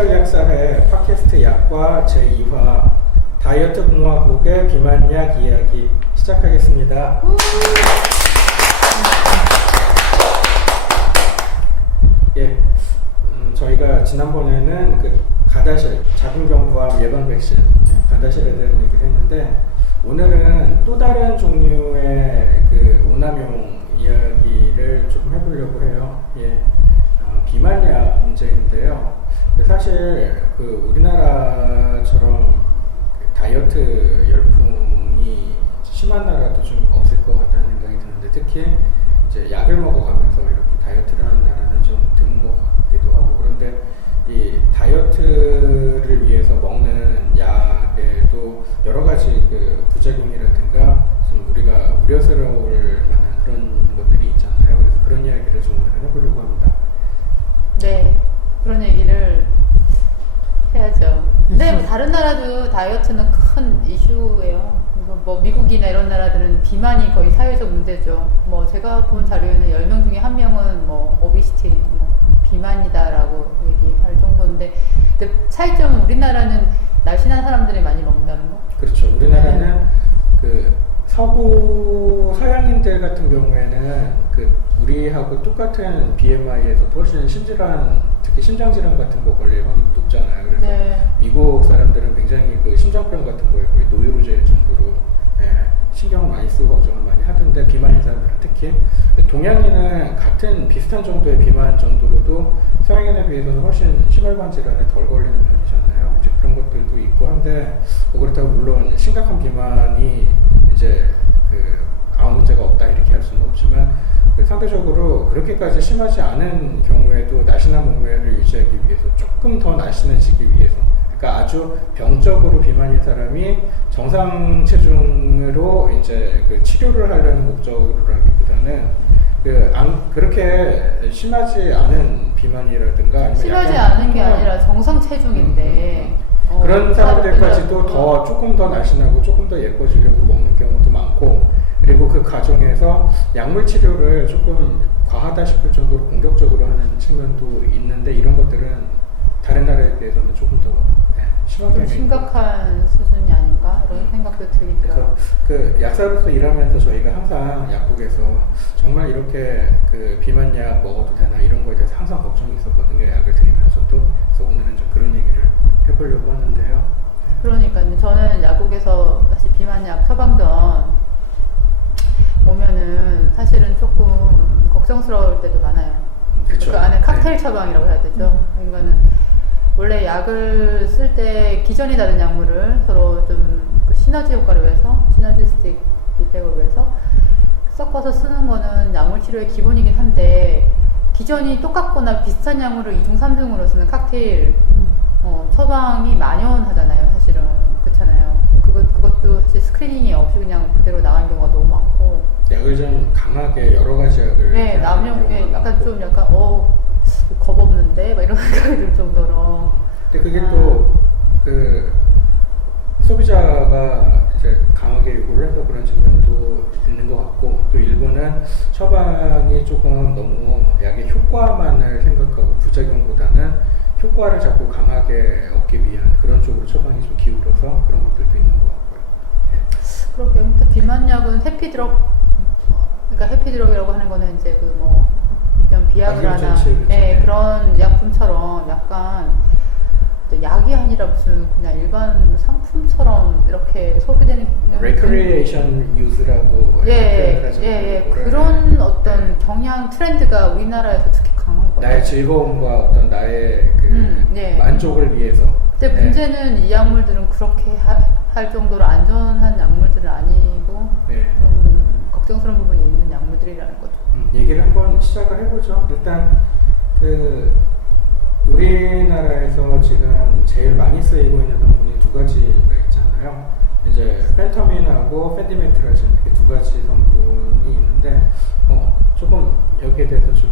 한결약사회 팟캐스트 약과 제2화 다이어트 공화국의 비만약 이야기 시작하겠습니다. 예, 저희가 지난번에는 그 가다실, 자궁경부암 예방 백신, 가다실에 대한 얘기를 했는데 오늘은 또 다른 종류의 그 오남용 이야기를 조금 해보려고 해요. 예, 비만약 문제인데요. 사실 그 우리나라처럼 그 다이어트 열풍이 심한 나라도 좀 없을 것 같다는 생각이 드는데 특히 이제 약을 먹어가면서 이렇게 다이어트를 하는 나라는 좀 드문 것 같기도 하고 그런데 이 다이어트를 위해서 먹는 약에도 여러 가지 그 부작용이라든가 좀 우리가 우려스러울 만한 그런 것들이 있잖아요. 그래서 그런 이야기를 좀 오늘 해보려고 합니다. 네, 그런 얘기를 해야죠. 근데 뭐 다른 나라도 다이어트는 큰 이슈예요. 뭐 미국이나 이런 나라들은 비만이 거의 사회적 문제죠. 뭐 제가 본 자료에는 10명 중에 1명은 뭐 오비시티, 뭐 비만이다라고 얘기할 정도인데, 근데 차이점은 우리나라는 날씬한 사람들이 많이 먹는다는 거. 그렇죠. 우리나라는 그 서구 서양인들 같은 경우에는 그 우리하고 똑같은 BMI에서도 훨씬 심질환, 특히 심장질환 같은 거 걸릴 확률이 높잖아요. 그래서 네. 미국 사람들은 굉장히 그 심장병 같은 거에 거의 노이로제 정도로 신경을 많이 쓰고 걱정을 많이 하던데 비만인 사람들은 특히 동양인은 같은 비슷한 정도의 비만 정도로도 서양인에 비해서는 훨씬 심혈관 질환에 덜 걸리는 편이잖아요. 이제 그런 것들도 있고 한데 그렇다고 물론 심각한 비만이 이제 그 아무 문제가 없다 이렇게 할 수는 없지만 상대적으로 그렇게까지 심하지 않은 경우에도 날씬한 몸매를 유지하기 위해서 조금 더 날씬해지기 위해서 그러니까 아주 병적으로 비만인 사람이 정상 체중으로 이제 그 치료를 하려는 목적으로라기보다는 그렇게 심하지 않은 비만이라든가 아니면 심하지 않은 게 아니라 정상 체중인데 그런 사람들까지도 더 조금 더 날씬하고 조금 더 예뻐지려고 먹는 경우도 많고 그리고 그 과정에서 약물 치료를 조금 과하다 싶을 정도로 공격적으로 하는 측면도 있는데 이런 것들은 다른 나라에 비해서는 조금 더 심한 좀 심각한 수준이 아닌가 이런 생각도 들더라고요. 그래서 그 약사로서 일하면서 저희가 항상 약국에서 정말 이렇게 그 비만약 먹어도 되나 이런 거에 대해서 항상 걱정이 있었거든요. 약을 드리면서도. 그래서 오늘은 좀 그런 얘기를 해보려고 하는데요. 그러니까요. 저는 약국에서 사실 비만약 처방전 오면은 사실은 조금 걱정스러울 때도 많아요. 그쵸. 그 안에 칵테일 처방이라고 해야 되죠. 그러니까는 원래 약을 쓸 때 기존이 다른 약물을 서로 좀 그 시너지 효과를 위해서 시너지스틱 이펙을 위해서 섞어서 쓰는 거는 약물 치료의 기본이긴 한데 기존이 똑같거나 비슷한 약물을 2중, 3중으로 쓰는 칵테일 처방이 만연하잖아요. 사실은 그렇잖아요. 그것도 사실 스크리닝이 없이 그냥 그대로 나간 경우가 너무 많고 약을 좀 강하게 여러 가지 약을 네, 남용 약간 좀 약간 겁 없는데 막 이런 생각이 들 정도로. 근데 그게 또 그 소비자가 이제 강하게 요구를 해서 그런 측면도 있는 것 같고 또 일본은 처방이 조금 너무 약의 효과만을 생각하고 부작용보다는 효과를 자꾸 강하게 얻기 위한 그런 쪽으로 처방이 좀 기울어서 그런 것들도 있는 것 같고요. 그러게 아무튼 비만약은 해피드럭, 그러니까 해피드럭이라고 하는 거는 이제 그 뭐 비아그라나 그런 약품처럼 약간 약이 아니라 무슨 그냥 일반 상품처럼 이렇게 소비되는 recreation use라고 그런 어떤 경향 트렌드가 우리나라에서 특히 강한 것 같아요. 나의 즐거움과 어떤 나의 그 만족을 위해서. 근데 문제는 이 약물들은 그렇게 할 정도로 안전한 약물들은 아니고 좀 걱정스러운 부분이 있는 약물들이라는 거죠. 얘기를 한번 시작을 해보죠. 일단 그 우리나라에서 지금 제일 많이 쓰이고 있는 성분이 두 가지가 있잖아요. 이제 펜터민하고 펜디메트라진 이렇게 두 가지 성분이 있는데 조금 여기에 대해서 좀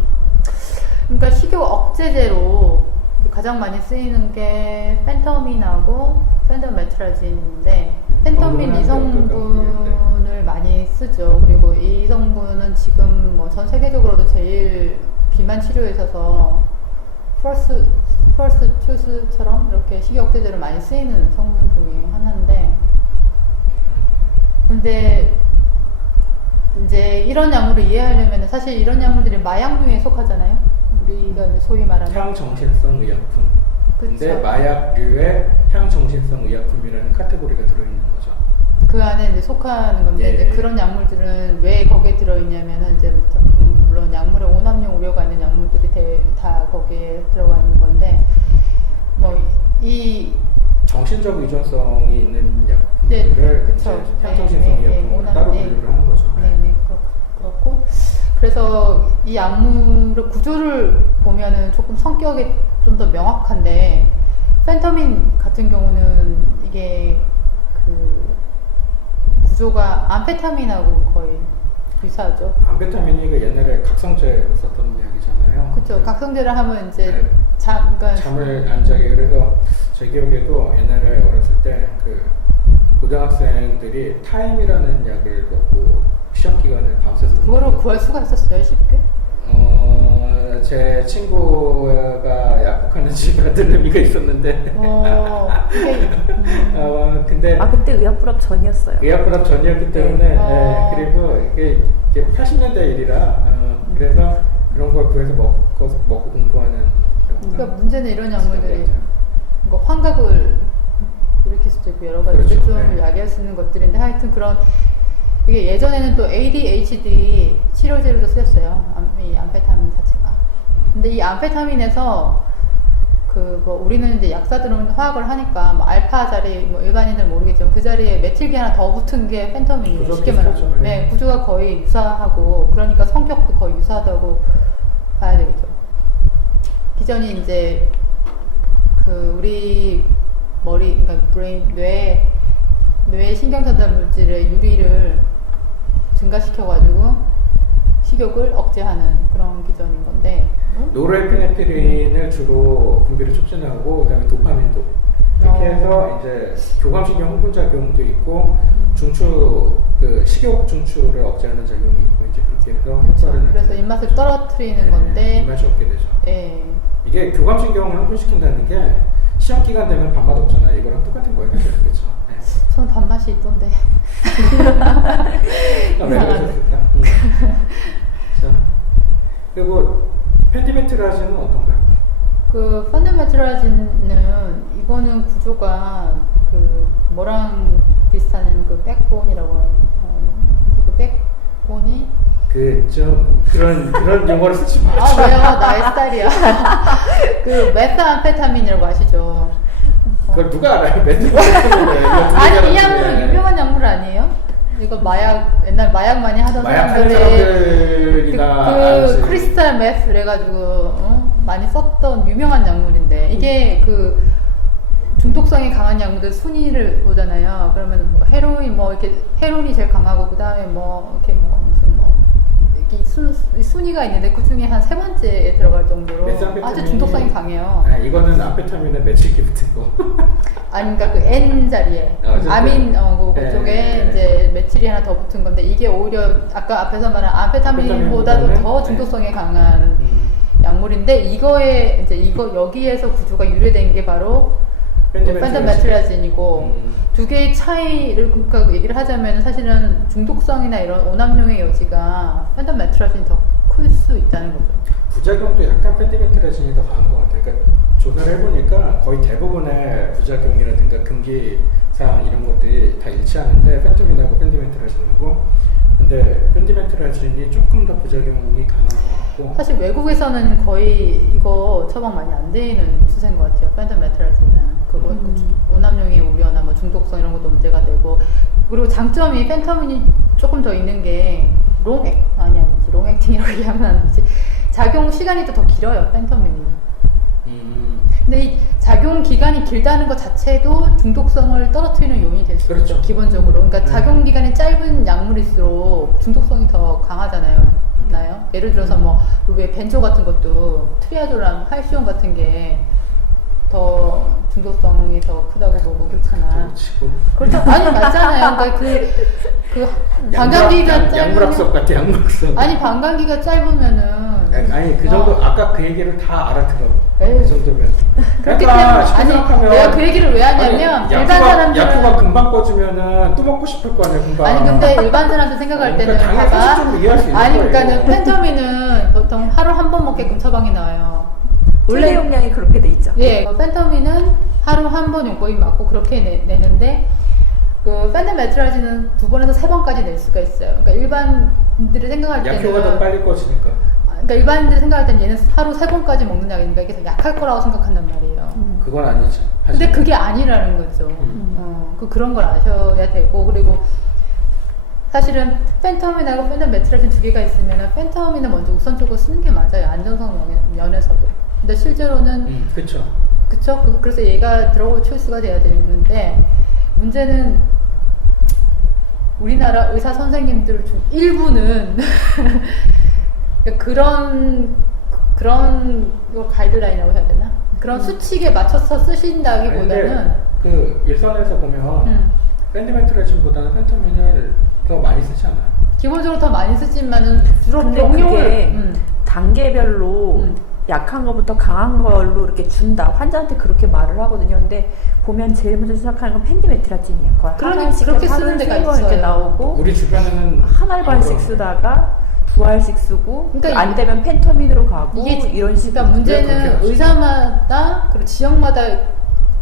그러니까 식욕 억제제로 가장 많이 쓰이는 게 펜터민하고 펜더메트라진인데 펜터민 이 성분을 많이 쓰죠. 그리고 이 성분은 지금 뭐 전 세계적으로도 제일 비만 치료에 있어서 퍼스트 투스처럼 이렇게 식이 억제제로 많이 쓰이는 성분 중에 하나인데, 근데 이제 이런 약물을 이해하려면 사실 이런 약물들이 마약류에 속하잖아요. 우리가 이제 소위 말하는 향정신성 의약품. 근데 그쵸. 마약류에 향정신성 의약품이라는 카테고리가 들어있는 거죠. 그 안에 이제 속하는 건데 예. 이제 그런 약물들은 왜 거기에 들어있냐면은 이제 물론 약물에 오남용 우려가 있는 약물들이 다 거기에 들어가 있는 건데 뭐 이 정신적 의존성이 있는 네, 약품들을 그쵸. 이제 향정신성 네, 네, 의약품으로 오남- 따로 네. 분류를 하는 거죠. 네네 그렇고 그래서 이 약물의 구조를 보면은 조금 성격이 좀 더 명확한데 펜터민 같은 경우는 이게 그 구조가 암페타민하고 거의 유사하죠. 암페타민이 그 옛날에 각성제로 썼던 약이잖아요. 그쵸. 각성제를 하면 이제 네. 그러니까 잠을 안 자게. 그래서 제 기억에도 옛날에 어렸을 때 그 고등학생들이 타임이라는 약을 먹고 시험 기간에 밤새서 그거를 구할 수가 있었어요 쉽게? 제 친구가 약국하는 집 아들내미가 있었는데 이게 근데 그때 의약불합 전이었어요. 의약불합 전이었기 때문에 어. 그리고 이게 80년대 일이라 그래서 그런 걸 구해서 먹고 공부하는 경우가 그러니까 문제는 이런 약물들이 있었던 것 같아요. 뭐 환각을 일으킬 수도 있고 여러 가지 그렇죠. 좀 네. 야기할 수 있는 것들인데 하여튼 그런 이게 예전에는 또 ADHD 치료제로도 쓰였어요. 이 암페타민 자체가. 근데 이 암페타민에서 그 뭐 우리는 이제 약사들은 화학을 하니까 뭐 알파 자리 뭐 일반인들은 모르겠지만 그 자리에 메틸기 하나 더 붙은 게 펜터민이에요. 구조 쉽게 비슷하죠. 말하면. 네. 네, 구조가 거의 유사하고 그러니까 성격도 거의 유사하다고 봐야 되겠죠. 기전이 이제 그 우리 머리 그러니까 브레인 뇌의 신경전달 물질의 유리를 증가시켜가지고 식욕을 억제하는 그런 기전인 건데. 노르에피네프린을 주로 분비를 촉진하고 그다음에 도파민도 이렇게 해서 이제 교감신경 흥분 작용도 있고 중추 그 식욕 중추를 억제하는 작용이 있고 이제 그렇게 해서 그렇죠. 효과를 그래서 나타내는 입맛을 거죠. 떨어뜨리는 건데. 입맛이 없게 되죠. 예. 이게 교감신경을 흥분시킨다는 게 시험 기간 되면 밥맛 없잖아요. 이거랑 똑같은 거예요. 그렇죠. 네. 저는 밥맛이 있던데. 왜 그러셨을까? 자, 그리고 펜디메트라즈는 어떤가요? 그 펀더메트라진은 이거는 구조가 그 뭐랑 비슷한 그 백본이라고 하는 그 백본이 좀 그런 용어를 쓰지 마. 왜요? 나의 스타일이야. 그 메스암페타민이라고 아시죠? 그걸 누가 알아요? 멘트 아니 이 약물 유명한 약물 아니에요? 이거 옛날 마약 많이 하던 마약하는 사람들이 사람들이나 그 알지. 크리스탈 메스 그래가지고 많이 썼던 유명한 약물인데 이게 그 중독성이 강한 약물들 순위를 보잖아요. 그러면 뭐 헤로인 뭐 이렇게 헤로인이 제일 강하고 그 다음에 뭐 이렇게 뭐 무슨 뭐 이렇게 순위가 있는데 그 중에 한 세 번째에 들어갈 정도로 아주 중독성이 강해요. 이거는 암페타민의 메칠기 붙은 거. 아니 그러니까 그 N 자리에 아민 그쪽에 이제 메칠이 하나 더 붙은 건데 이게 오히려 아까 앞에서 말한 암페타민보다도 더 중독성이 강한 약물인데 이거에 이제 여기에서 구조가 유래된 게 바로 펜더메트라진이고 두 개의 차이를 그러니까 얘기를 하자면 사실은 중독성이나 이런 오남용의 여지가 펜더메트라진이 더 클 수 있다는 거죠. 부작용도 약간 펜디메트라진이 더 강한 것 같아요. 그러니까 조사를 해보니까 거의 대부분의 부작용이라든가 금기사항 이런 것들이 다 일치하는데 펜토민하고 펜디메트라진하고 근데 펜디메트라진이 조금 더 부작용이 강한 것 같고 사실 외국에서는 거의 이거 처방 많이 안 되는 추세인 것 같아요. 펜더메트라진은 오남용의 우려나 뭐 중독성 이런 것도 문제가 되고 그리고 장점이 펜터민이 조금 더 있는 게 롱액팅이라고 얘기하면 안 되지. 작용 시간이 또 더 길어요, 펜터민이. 근데 이 작용 기간이 길다는 것 자체도 중독성을 떨어뜨리는 요인이 될 수 있죠, 기본적으로. 그러니까 작용 기간이 짧은 약물일수록 중독성이 더 강하잖아요. 예를 들어서 뭐 왜 벤조 같은 것도 트리아졸랑 할시온 같은 게 더 중독성이 더 크다고 보고 그렇잖아. 그렇죠. 아니 맞잖아요. 그러니까 그 방광기가 양물압석 같아, 양물압석. 아니 방광기가 짧으면은 아니 그 정도 아까 그 얘기를 다 알아들어. 에이. 그 정도면. 그렇기 그러니까 때문에 쉽게 아니 생각하면 내가 그 얘기를 왜 하냐면 아니, 일반 사람들은 야쿠가 금방 꺼지면은 또 먹고 싶을 거 아니야 금방. 아니 근데 일반 사람들 생각할 때는 그러니까 당연히 봐봐. 상식적으로 이해할 수 있는 아니 거예요. 그러니까는 팬터미는 보통 하루 한 번 먹게끔 처방이 나와요. 원래 용량이 그렇게 돼 있죠. 예, 팬터미는 하루 한 번 용법이 맞고 그렇게 내는데 그 펜타메트라지는 2번에서 3번까지 낼 수가 있어요. 그러니까 일반인들이 생각할 때는 약효가 더 빨리 꺼지니까. 그러니까 일반인들이 생각할 때는 얘는 하루 3번까지 먹는 약이니까 이게 더 약할 거라고 생각한단 말이에요. 그건 아니지. 근데 그게 아니라는 거죠. 그런 걸 아셔야 되고 그리고 사실은 펜터민하고 펜타메트라진 2개가 있으면 펜터민은 먼저 우선적으로 쓰는 게 맞아요. 안정성 면에서도. 근데 실제로는 그렇죠. 그쵸? 그래서 얘가 드러그 초이스가 돼야 되는데 문제는 우리나라 의사 선생님들 중 일부는 그런 이거 가이드라인이라고 해야 되나? 그런 수칙에 맞춰서 쓰신다기보다는 그 일선에서 보면 펜디메트라진보다는 펜터민을 더 많이 쓰지 않아요? 기본적으로 더 많이 쓰지만은 주로 근데 병용을 그게 단계별로 약한 거부터 강한 걸로 이렇게 준다. 환자한테 그렇게 말을 하거든요. 근데 보면 제일 먼저 시작하는 건 펜디메트라진이에요. 그렇게 쓰는 데가 있어요. 이렇게 나오고 우리 주변에는 한 알반씩 쓰다가 2알씩 쓰고 그러니까 안 되면 펜터민으로 가고 이게 이런 식으로. 그러니까 문제는 그렇게 의사마다 그리고 지역마다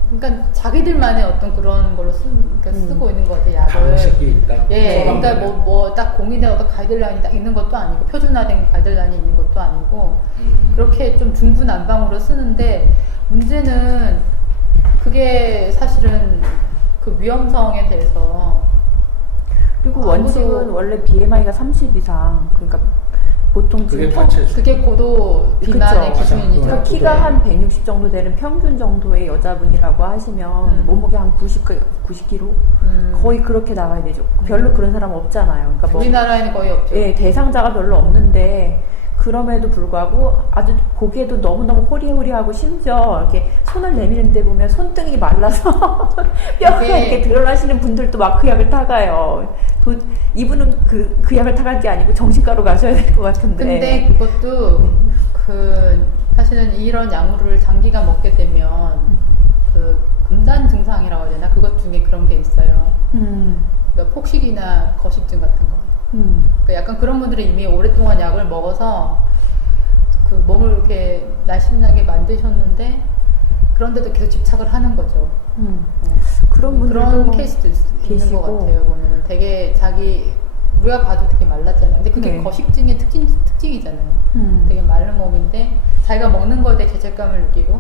그러니까 자기들만의 어떤 그런 걸로 쓰고 있는 것 같아요. 약을. 방식이 있다. 예, 그러니까 뭐 딱 공인된 어떤 가이드라인이 딱 있는 것도 아니고 표준화된 가이드라인이 있는 것도 아니고 그렇게 좀 중구난방으로 쓰는데 문제는 그게 사실은 그 위험성에 대해서 그리고 아무도- 원칙은 원래 BMI가 30 이상 그러니까 보통 그게 지금 과체죠. 그게 고도 비만의 그쵸. 기준이죠. 그러니까 키가 한 160 정도 되는 평균 정도의 여자분이라고 하시면 몸무게 한 90kg 거의 그렇게 나와야 되죠. 별로 그런 사람 없잖아요. 그러니까 뭐 우리나라에는 거의 없죠. 예, 대상자가 별로 없는데 그럼에도 불구하고 아주 고개도 너무너무 호리호리하고 심지어 이렇게 손을 내미는데 보면 손등이 말라서 뼈가 이게- 이렇게 드러나시는 분들도 마크 약을 타가요. 이분은 그 약을 타갈 게 아니고 정신과로 가셔야 될 것 같은데. 근데 그것도 사실은 이런 약물을 장기간 먹게 되면 그 금단 증상이라고 해야 되나 그것 중에 그런 게 있어요. 그러니까 폭식이나 거식증 같은 거. 그러니까 약간 그런 분들이 이미 오랫동안 약을 먹어서 그 몸을 이렇게 날씬하게 만드셨는데 그런데도 계속 집착을 하는 거죠. 그런 분들도 그런 케이스도 있는 계시고. 것 같아요. 보면은 되게 우리가 봐도 되게 말랐잖아요. 근데 그게 네. 거식증의 특징이잖아요. 되게 마른 몸인데 자기가 먹는 거에 대해 죄책감을 느끼고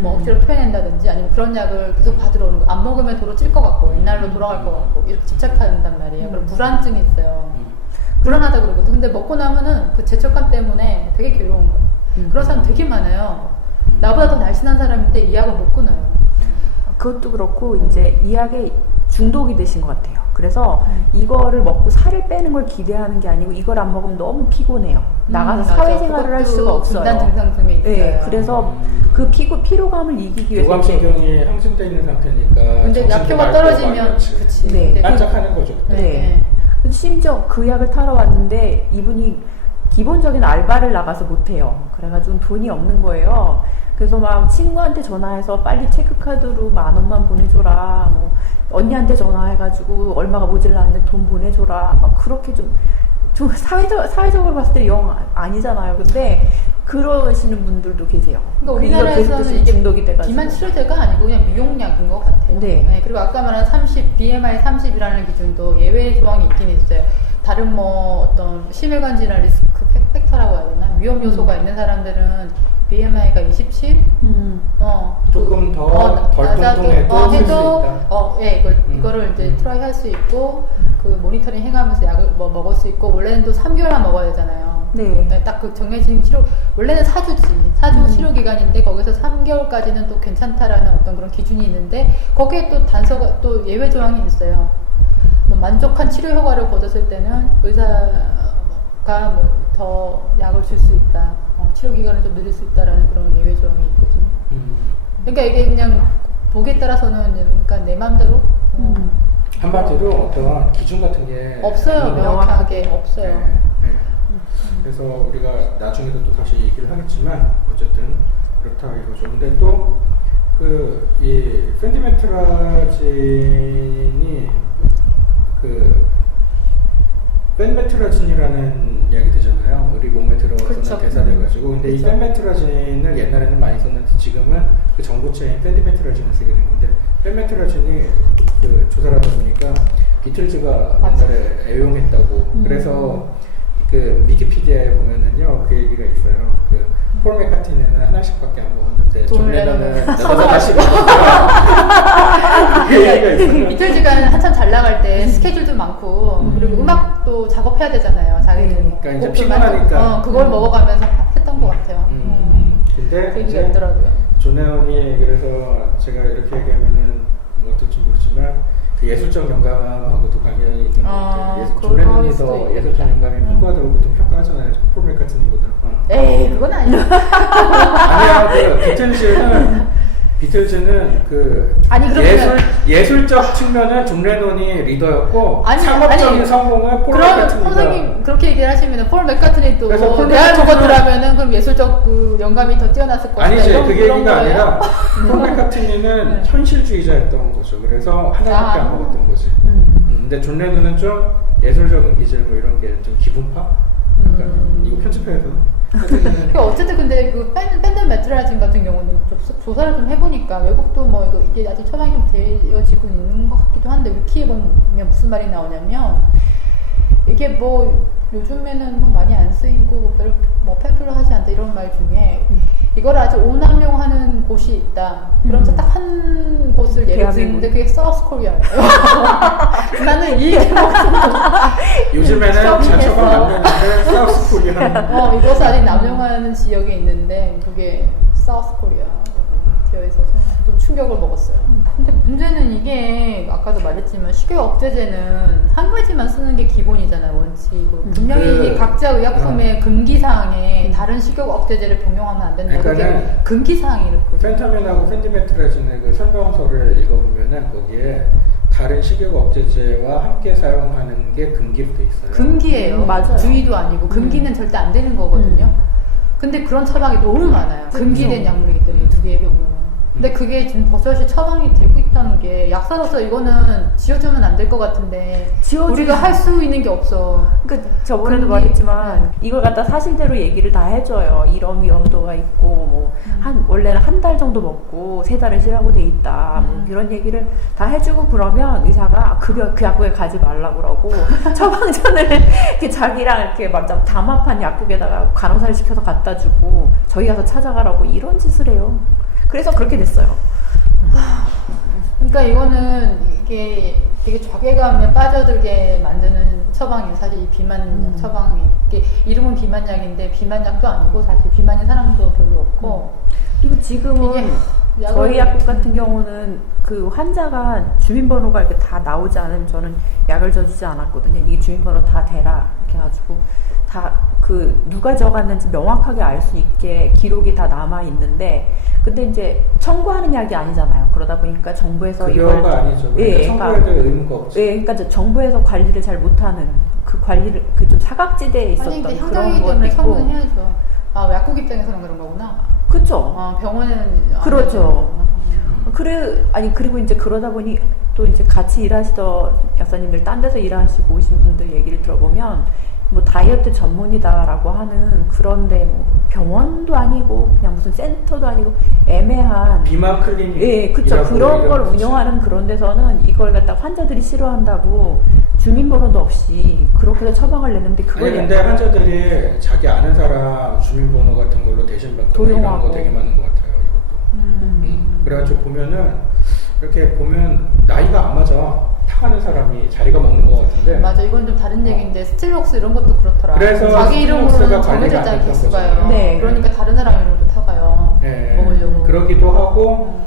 뭐 억지로 토해낸다든지 아니면 그런 약을 계속 받으러 오는 거 안 먹으면 도로 찔 것 같고 옛날로 돌아갈 것 같고 이렇게 집착한단 말이에요. 그럼 불안증이 있어요. 불안하다 그러거든. 근데 먹고 나면은 그 죄책감 때문에 되게 괴로운 거예요. 그런 사람 되게 많아요. 나보다 더 날씬한 사람인데 이 약을 못 끊어요. 그것도 그렇고 이제 이 약에 중독이 되신 것 같아요. 그래서 이거를 먹고 살을 빼는 걸 기대하는 게 아니고 이걸 안 먹으면 너무 피곤해요. 나가서 맞아. 사회생활을 할 수가 없어요. 금단 증상 중에 있어요. 네, 그래서 그 피로감을 이기기 위해서 교감신경이 항승돼 있는 상태니까. 근데 정신도 약효가 맑고 떨어지면 그렇지. 그치. 네. 근데 반짝하는 거죠. 네. 심지어 그 약을 타러 왔는데 이분이 기본적인 알바를 나가서 못해요. 그래가지고 돈이 없는 거예요. 그래서 막 친구한테 전화해서 빨리 체크카드로 10,000원만 보내줘라. 뭐 언니한테 전화해가지고 얼마가 모질라는데 돈 보내줘라. 막 그렇게 좀 사회적으로 봤을 때 영 아니잖아요. 근데 그러시는 분들도 계세요. 그러니까 이거 우리나라에서는 계속 이게 중독이 돼가지고. 비만 치료제가 아니고 그냥 미용약인 것 같아요. 네. 그리고 아까 말한 30, BMI 30이라는 기준도 예외 조항이 있긴 있어요. 다른 뭐 어떤 심혈관 질환 리스크 팩터라고 해야 되나? 위험 요소가 있는 사람들은 BMI가 27? 조금 덜 뚱뚱해도 쓸 수 있다. 예, 이거를 이제 트라이 할 수 있고, 그 모니터링 해가면서 약을 먹을 수 있고, 원래는 또 3개월만 먹어야 되잖아요. 네. 딱 그 정해진 원래는 4주 치료 기간인데, 거기서 3개월까지는 또 괜찮다라는 어떤 그런 기준이 있는데, 거기에 또 단서가, 또 예외 조항이 있어요. 뭐 만족한 치료 효과를 거뒀을 때는 의사가 뭐 더 약을 줄 수 있다. 치료 기간을 좀 늘릴 수 있다라는 그런 예외 조항이 있거든요. 그러니까 이게 그냥 보기에 따라서는 그러니까 내 마음대로 한마디로 어떤 기준 같은 게 없어요. 없는 것 명확하게 없어요. 네. 그래서 우리가 나중에도 또 다시 얘기를 하겠지만 어쨌든 그렇다 이거죠. 근데 또 그 이 펜디메트라진이 그 펜메트라진이라는 이야기 되잖아요. 우리 몸에 들어와서는 그쵸. 대사돼가지고. 근데 이 그쵸. 펜메트라진을 옛날에는 많이 썼는데 지금은 그 정보체인 펜디메트라진을 쓰게 된 건데, 펜메트라진이 그 조사를 하다 보니까 비틀즈가 맞아. 옛날에 애용했다고. 그래서 그 위키피디아에 보면은요 그 얘기가 있어요. 그 폴 맥카트니는 하나씩밖에 안 먹었는데 존 레논은 여섯 가지 먹었다. 그 얘기가 있어요. 비틀즈가 한참 잘 나갈 때 스케줄도 많고 그리고 음악도 작업해야 되잖아요. 자기들 그러니까 이제 곡도 피곤하니까. 만들고, 그걸 먹어가면서 했던 것 같아요. 근데 그 얘기가 이제 있더라고요. 존 레논이 그래서 제가 이렇게 얘기하면은 뭐 어떨지 모르지만 그 예술적 영감하고도 관련이 있는 것 같아요. 존 그럴 레논이 수도 더 있겠다. 예술적 영감이 풍부하다고 보통 평가하잖아요. 폴 맥카트니보다. 에이 그건 아니야. 아니야, 그 비틀즈는 그 아니, 그러면은- 예술적 측면은 존 레논이 리더였고 아니, 상업적인 아니, 성공은 폴 그러면 맥카트니가. 선생님 그렇게 얘기를 하시면 폴 맥카트니 또 그래서 폴 레알 맥카트니는- 먹었더라면은 그럼 예술적 그 영감이 더 뛰어났을 것 같아요. 아니지, 이런- 그게 그런 얘기가 거예요? 아니라 폴 맥카트니는 네. 현실주의자였던 거죠. 그래서 하나밖에 아. 안 먹었던 거지. 근데 존 레논은 좀 예술적인 기질 뭐 이런 게 좀 기분파. 그러니까 이거 편집해서. 그 어쨌든 근데 그 팬덤 메트라진 같은 경우는 좀 조사를 좀 해보니까 외국도 뭐 이게 아직 처방이 좀 되어지고 있는 것 같기도 한데 위키에 보면 무슨 말이 나오냐면 이게 뭐 요즘에는 뭐 많이 안 쓰이고 별 뭐 팬플러하지 않다 이런 말 중에 이걸 아주 오남용하는 곳이 있다. 그러면서 딱 한 곳을 예를 드는데 그게 사우스 코리아예요. 나는 이 요즘에는 처음이겠어. 자처방 안 되는데 사우스 코리아. 이것을 아직 남용하는 지역에 있는데 그게 사우스 코리아라고 되어 있어서 또 충격을 먹었어요. 근데 문제는 이게 아까도 말했지만 식욕 억제제는 한 가지만 쓰는 게 기본이잖아요, 원칙으로. 분명히 그- 이게 각자 의약품의 금기사항에 다른 식욕 억제제를 병용하면 안 된다. 그게 그러니까는 금기사항이 이렇게. 펜타민하고 펜디메트라진의 그 설명서를 읽어보면은 거기에 다른 식욕 억제제와 함께 사용하는 게 금기로 돼 있어요. 금기예요. 맞아요. 주의도 아니고 금기는 절대 안 되는 거거든요. 근데 그런 처방이 너무 많아요. 금기된 약물이기 때문에 두 개의 병명은. 근데 그게 지금 버젓이 처방이 되고 있다는 게 약사로서 이거는 지어주면 안 될 것 같은데 우리가 할 수 있는 게 없어. 그러니까 저번에도 금기- 말했지만 이걸 갖다 사실대로 얘기를 다 해줘요. 이런 위험도가 있고 뭐 원래는 한 달 정도 먹고 3달을 쉬라고 돼 있다. 뭐 이런 얘기를 다 해주고 그러면 의사가 그 약국에 가지 말라고 그러고 처방전을 이렇게 자기랑 이렇게 막 담합한 약국에다가 간호사를 시켜서 갖다 주고 저희 가서 찾아가라고 이런 짓을 해요. 그래서 그렇게 됐어요. 그러니까 이거는 이게 되게 좌괴감에 빠져들게 만드는 처방이에요. 사실 이 비만약 처방이 이게 이름은 비만약인데 비만약도 아니고 사실 비만인 사람도 별로 없고 그리고 지금은 이게 약을- 저희 약국 같은 경우는 그 환자가 주민번호가 이렇게 다 나오지 않으면 저는 약을 줘주지 않았거든요. 이 주민번호 다 대라 이렇게 해가지고 다 그 누가 적었는지 명확하게 알 수 있게 기록이 다 남아 있는데 근데 이제 청구하는 약이 아니잖아요. 그러다 보니까 정부에서 급여가 아니죠. 그러니까 청구해야 될 의무가 없지. 예, 그러니까 이제 정부에서 관리를 잘 못하는 그 관리를 그 좀 사각지대에 있었던 아니 근데 그런 현장이기 것도 때문에 있고 청구는 해야죠. 아 약국 입장에서는 그런 거구나. 그쵸. 병원은 안 그렇죠. 되죠. 그리고 이제 그러다 보니 또 이제 같이 일하시던 약사님들 딴 데서 일하시고 오신 분들 얘기를 들어보면 뭐 다이어트 전문이다라고 하는 그런데 뭐 병원도 아니고 그냥 무슨 센터도 아니고 애매한 비만 클리닉. 예, 그쵸. 그런 걸 운영하는 그런 데서는 이걸 갖다 환자들이 싫어한다고 주민번호도 없이 그렇게 해서 처방을 내는데 아니 그걸 근데 환자들이 자기 아는 사람 주민번호 같은 걸로 대신 받고 이런 도용하고. 거 되게 많은 것 같아요. 이것도. 그래가지고 보면은 이렇게 보면 나이가 안 맞아. 타가는 사람이 자기가 먹는 것 같은데. 맞아, 이건 좀 다른 얘기인데 스틸록스 이런 것도 그렇더라. 그래서 자기 이름으로는 스틸록스가 정해져 관리가 안 있잖아 됐던 개수가요. 거죠. 네. 그러니까 다른 사람 이름도 타가요. 예, 먹으려고. 그러기도 하고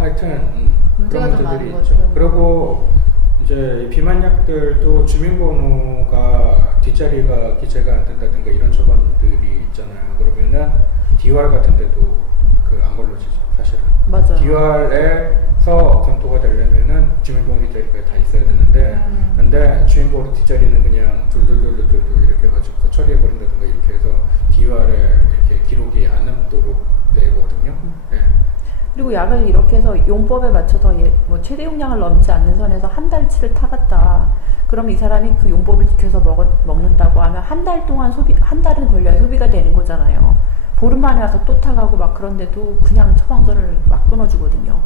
하여튼 문제가 그런 좀 많은 문제들이 거죠. 있죠. 그리고 이제 비만약들도 주민번호가 뒷자리가 기재가 안 된다든가 이런 처방들이 있잖아요. 그러면은 DUR 같은 데도 그 안 걸러지죠, 사실은. 맞아요. DUR에서 검토가 되려면은 주민번호 뒷자리가 다 있어야 되는데 근데 주인보로 뒷자리는 그냥 둘둘둘둘둘 이렇게 해가지고 처리해버린다든가 이렇게 해서 DUR에 이렇게 기록이 안 남도록 되거든요. 네. 그리고 약을 이렇게 해서 용법에 맞춰서 뭐 최대 용량을 넘지 않는 선에서 한 달치를 타갔다. 그럼 이 사람이 그 용법을 지켜서 먹는다고 하면 한 달 동안 한 달은 걸려야 소비가 되는 거잖아요. 보름 만에 와서 또 타가고 막 그런데도 그냥 처방전을 막 끊어주거든요.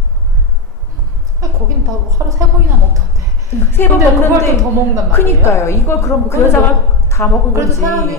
거긴 다 하루 3번이나 먹던데. 3번 근데 먹는데 그걸 또 더 먹는단 말이에요. 그니까요. 이걸 그럼 그 여자가 다 먹은 그래도 거지. 사람이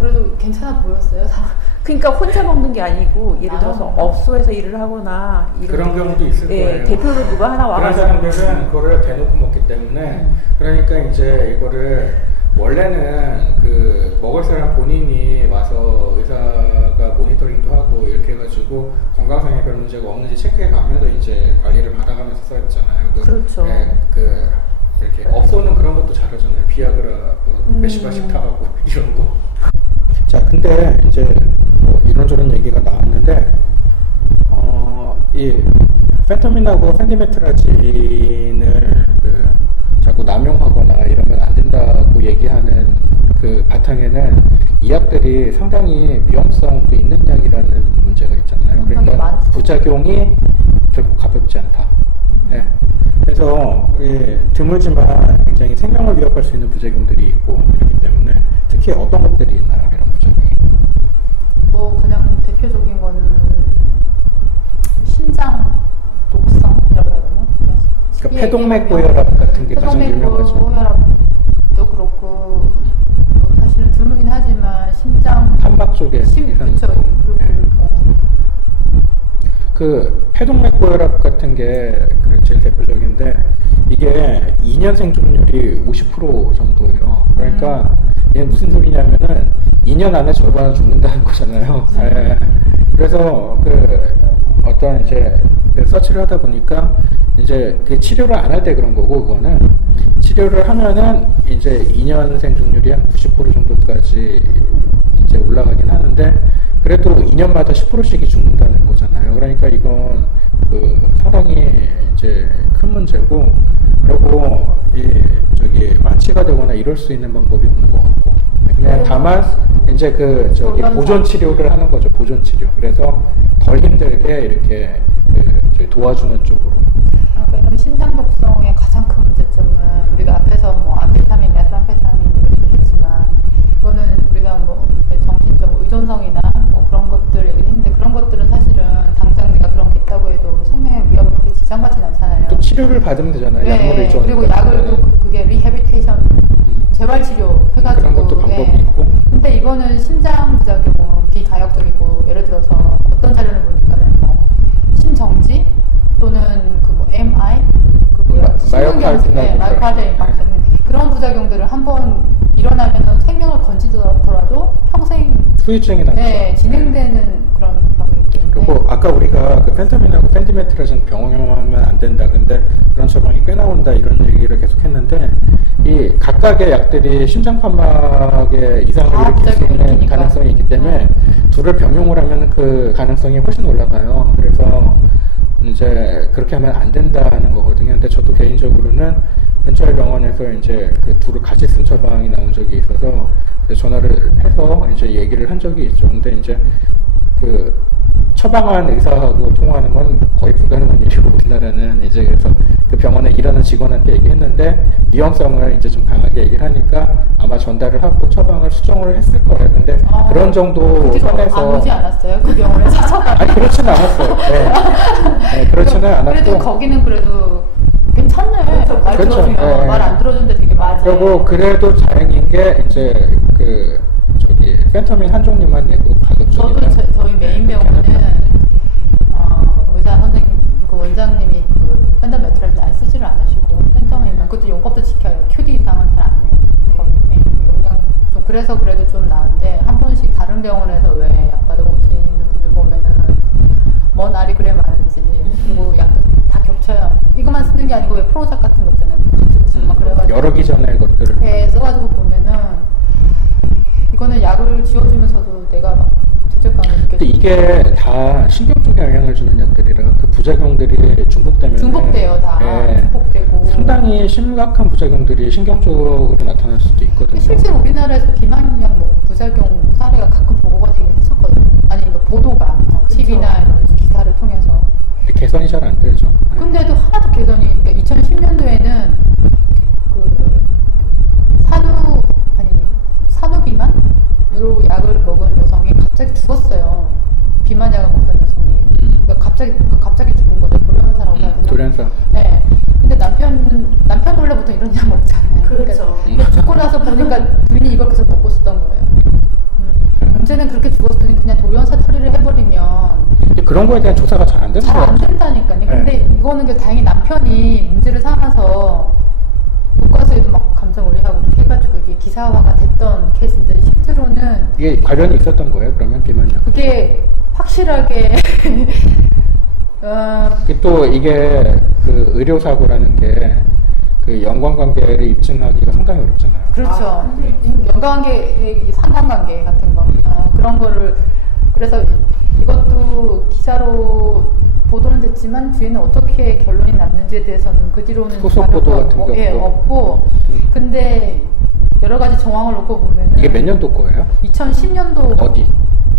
그래도 괜찮아 보였어요. 사람. 그러니까 혼자 먹는 게 아니고 예를 들어서 아. 업소에서 일을 하거나 그런 경우도 있을 거예요. 대표로 누가 하나 그런 와가지고 사람들은 그거를 대놓고 먹기 때문에 그러니까 이제 이거를 원래는 그 먹을 사람 본인이 와서 의사가 모니터링도 하고 이렇게 해가지고 건강상에 별 문제가 없는지 체크해가면서 이제 관리를 받아가면서 써야 되잖아요. 그렇죠. 이렇게 업소는 그런 것도 잘하잖아요. 비아그라 몇십 알씩 타가고 이런 거. 자, 근데 이제 뭐 이런저런 얘기가 나왔는데 이 펜터민하고 펜디메트라진을 자꾸 남용하거나 이러면 안 된다고 얘기하는 그 바탕에는 이 약들이 상당히 위험성도 있는 약이라는 문제가 있잖아요. 그러니까 많죠. 부작용이 결코 가볍지 않다. 네. 그래서 드물지만 굉장히 생명을 위협할 수 있는 부작용들이 있고 이렇기 때문에 특히 어떤 것들이 있나요? 이런 부작용이? 뭐 가장 대표적인 거는 심장 독성이라고 해야 되나? 그러니까 폐동맥 고혈압 같은 게 가장 유명하죠. 폐동맥 고혈압도 그렇고 뭐 사실은 드물긴 하지만 심장 판막 쪽에 그쵸. 그 폐동맥 고혈압 같은 게 제일 대표적인데 이게 2년 생존율이 50% 정도예요. 그러니까 얘는 무슨 소리냐면은 2년 안에 절반은 죽는다는 거잖아요. 네. 그래서 어떤 이제 서치를 하다 보니까 이제 그 치료를 안 할 때 그런 거고 그거는 치료를 하면은 이제 2년 생존율이 한 90% 정도까지 이제 올라가긴 하는데 그래도 2년마다 10%씩이 죽는다는 거잖아요. 그러니까 이건 상당히 이제 큰 문제고 그리고 완치가 되거나 이럴 수 있는 방법이 없는 것 같고 그냥 다만 이제 보존 치료를 하는 거죠. 보존 치료. 그래서 덜 힘들게 이렇게 도와주는 쪽으로. 그러니까 이런 심장 독성의 가장 큰 문제점은 우리가 앞에서 뭐 암페타민, 메스암페타민 이런 얘기를 했지만 이거는 우리가 뭐 정신적 의존성이나 뭐 그런 것들 얘기를 했는데 그런 것들은 사실은 당장 내가 그런 게 있다고 해도 생명의 위협을 그렇게 지장받진 않잖아요. 또 치료를 받으면 되잖아요. 약물을 좀. 그리고 약을 또 그게 리해비테이션 재활치료 해가지고 그런 것도 방법이 있고. 근데 이거는 심장 부작용은 비가역적이고 예를 들어서 어떤 자료를 보니까는 뭐 심정지 또는 뭐 MI 마이오카르드 인파크션 그런 부작용들을 한번 일어나면은 생명을 건지더라도 평생 후유증이 나죠. 진행되는 그런 병이기 때문에. 그리고 아까 우리가 펜타민하고 펜디메트라진 병용하면 안 된다. 근데 그런 처방이 꽤 나온다 이런 얘기를 계속했는데 이 각각의 약들이 심장 판막에 이상을 일으킬 수 있는 가능성이 있기 때문에 둘을 병용을 하면 그 가능성이 훨씬 올라가요. 그래서 이제 그렇게 하면 안 된다는 거거든요. 근데 저도 개인적으로는 근처의 병원에서 이제 그 둘을 같이 쓴 처방이 나온 적이 있어서 전화를 해서 이제 얘기를 한 적이 있죠. 근데 이제 그 처방한 의사하고 통화하는 건 거의 불가능한 일이고 우리나라는 이제 그래서 그 병원에 일하는 직원한테 얘기했는데 위험성을 이제 좀 강하게 얘기를 하니까 아마 전달을 하고 처방을 수정을 했을 거예요. 근데 그런 정도 선에서 안 오지 않았어요? 그 병원에서 처방? 아니 그렇지는 않았어요. 네, 그렇지는 않았고 그래도 거기는 그래도 괜찮네. 말 그렇죠. 들어주면 말 안 들어준 데 되게 많아. 그리고 그래도 다행인 게 이제 펜터민 한 종류만 내고 가급적이면 저도 저희 메인 병원은 의사 선생님 그 원장님이 그 펜터메트라진 안 쓰지를 않으시고 펜터민만 그것도 용법도 지켜요. QD 이상은 잘 안 내요. 거의 용량 좀 그래서 그래도 좀 나은데 한 번씩 다른 병원에서 왜 약 받아오시는 분들 보면은 뭔 알이 그래 많은지 그리고 약도 다 겹쳐요. 이것만 쓰는 게 아니고 왜 프로작 같은 거 있잖아요. 막 그래가지고 여러 기전의 것들을 써가지고 보면은 이거는 약을 지워주면서도 내가 막 죄책감을 느껴. 근데 이게 다 신경 쪽에 영향을 주는 약들이라 그 부작용들이 중복되면 중복돼요 다. 중복되고 상당히 심각한 부작용들이 신경 쪽으로 나타날 수도 있거든요. 실제로 우리나라에서 비만약 뭐 부작용 사례가 가끔 보고가 되긴 했었거든요. 아니 뭐 보도가 TV나 이런 기사를 통해서. 근데 개선이 잘 안 되죠. 네. 근데도 하나도 개선이. 그러니까 2010년도에는 그 산후 비만으로 약을 먹은 여성이 갑자기 죽었어요. 비만약을 먹던 여성이. 그러니까 갑자기 죽은 거죠. 돌연사라고 해야 되나? 돌연사. 네. 근데 남편 원래부터 이런 약 먹잖아요. 그렇죠. 그러니까 죽고 나서 보니까 부인이 이걸 계속 먹고 있었던 거예요. 문제는 그렇게 죽었으니 그냥 돌연사 처리를 해버리면 근데 그런 거에 대한 조사가 잘 안 되는 잘 거 안 같아요. 된다니까요. 네. 근데 이거는 다행히 남편이 문제를 삼아서 교과서에도 막 감정 의뢰하고 이렇게 해가지고 이게 기사화가 됐던 케이스인데 실제로는 이게 관련이 있었던 거예요? 그러면 비만약? 그게 확실하게 또 이게 그 의료 사고라는 게 그 연관관계를 입증하기가 상당히 어렵잖아요. 그렇죠. 연관관계, 상관관계 같은 거 그런 거를 그래서 이것도 기사로 보도는 됐지만 뒤에는 어떻게 결론이 났는지에 대해서는 그 뒤로는 후속 보도 같은 게 없고 근데 여러 가지 정황을 놓고 보면은 이게 몇 년도 거예요? 2010년도 어디?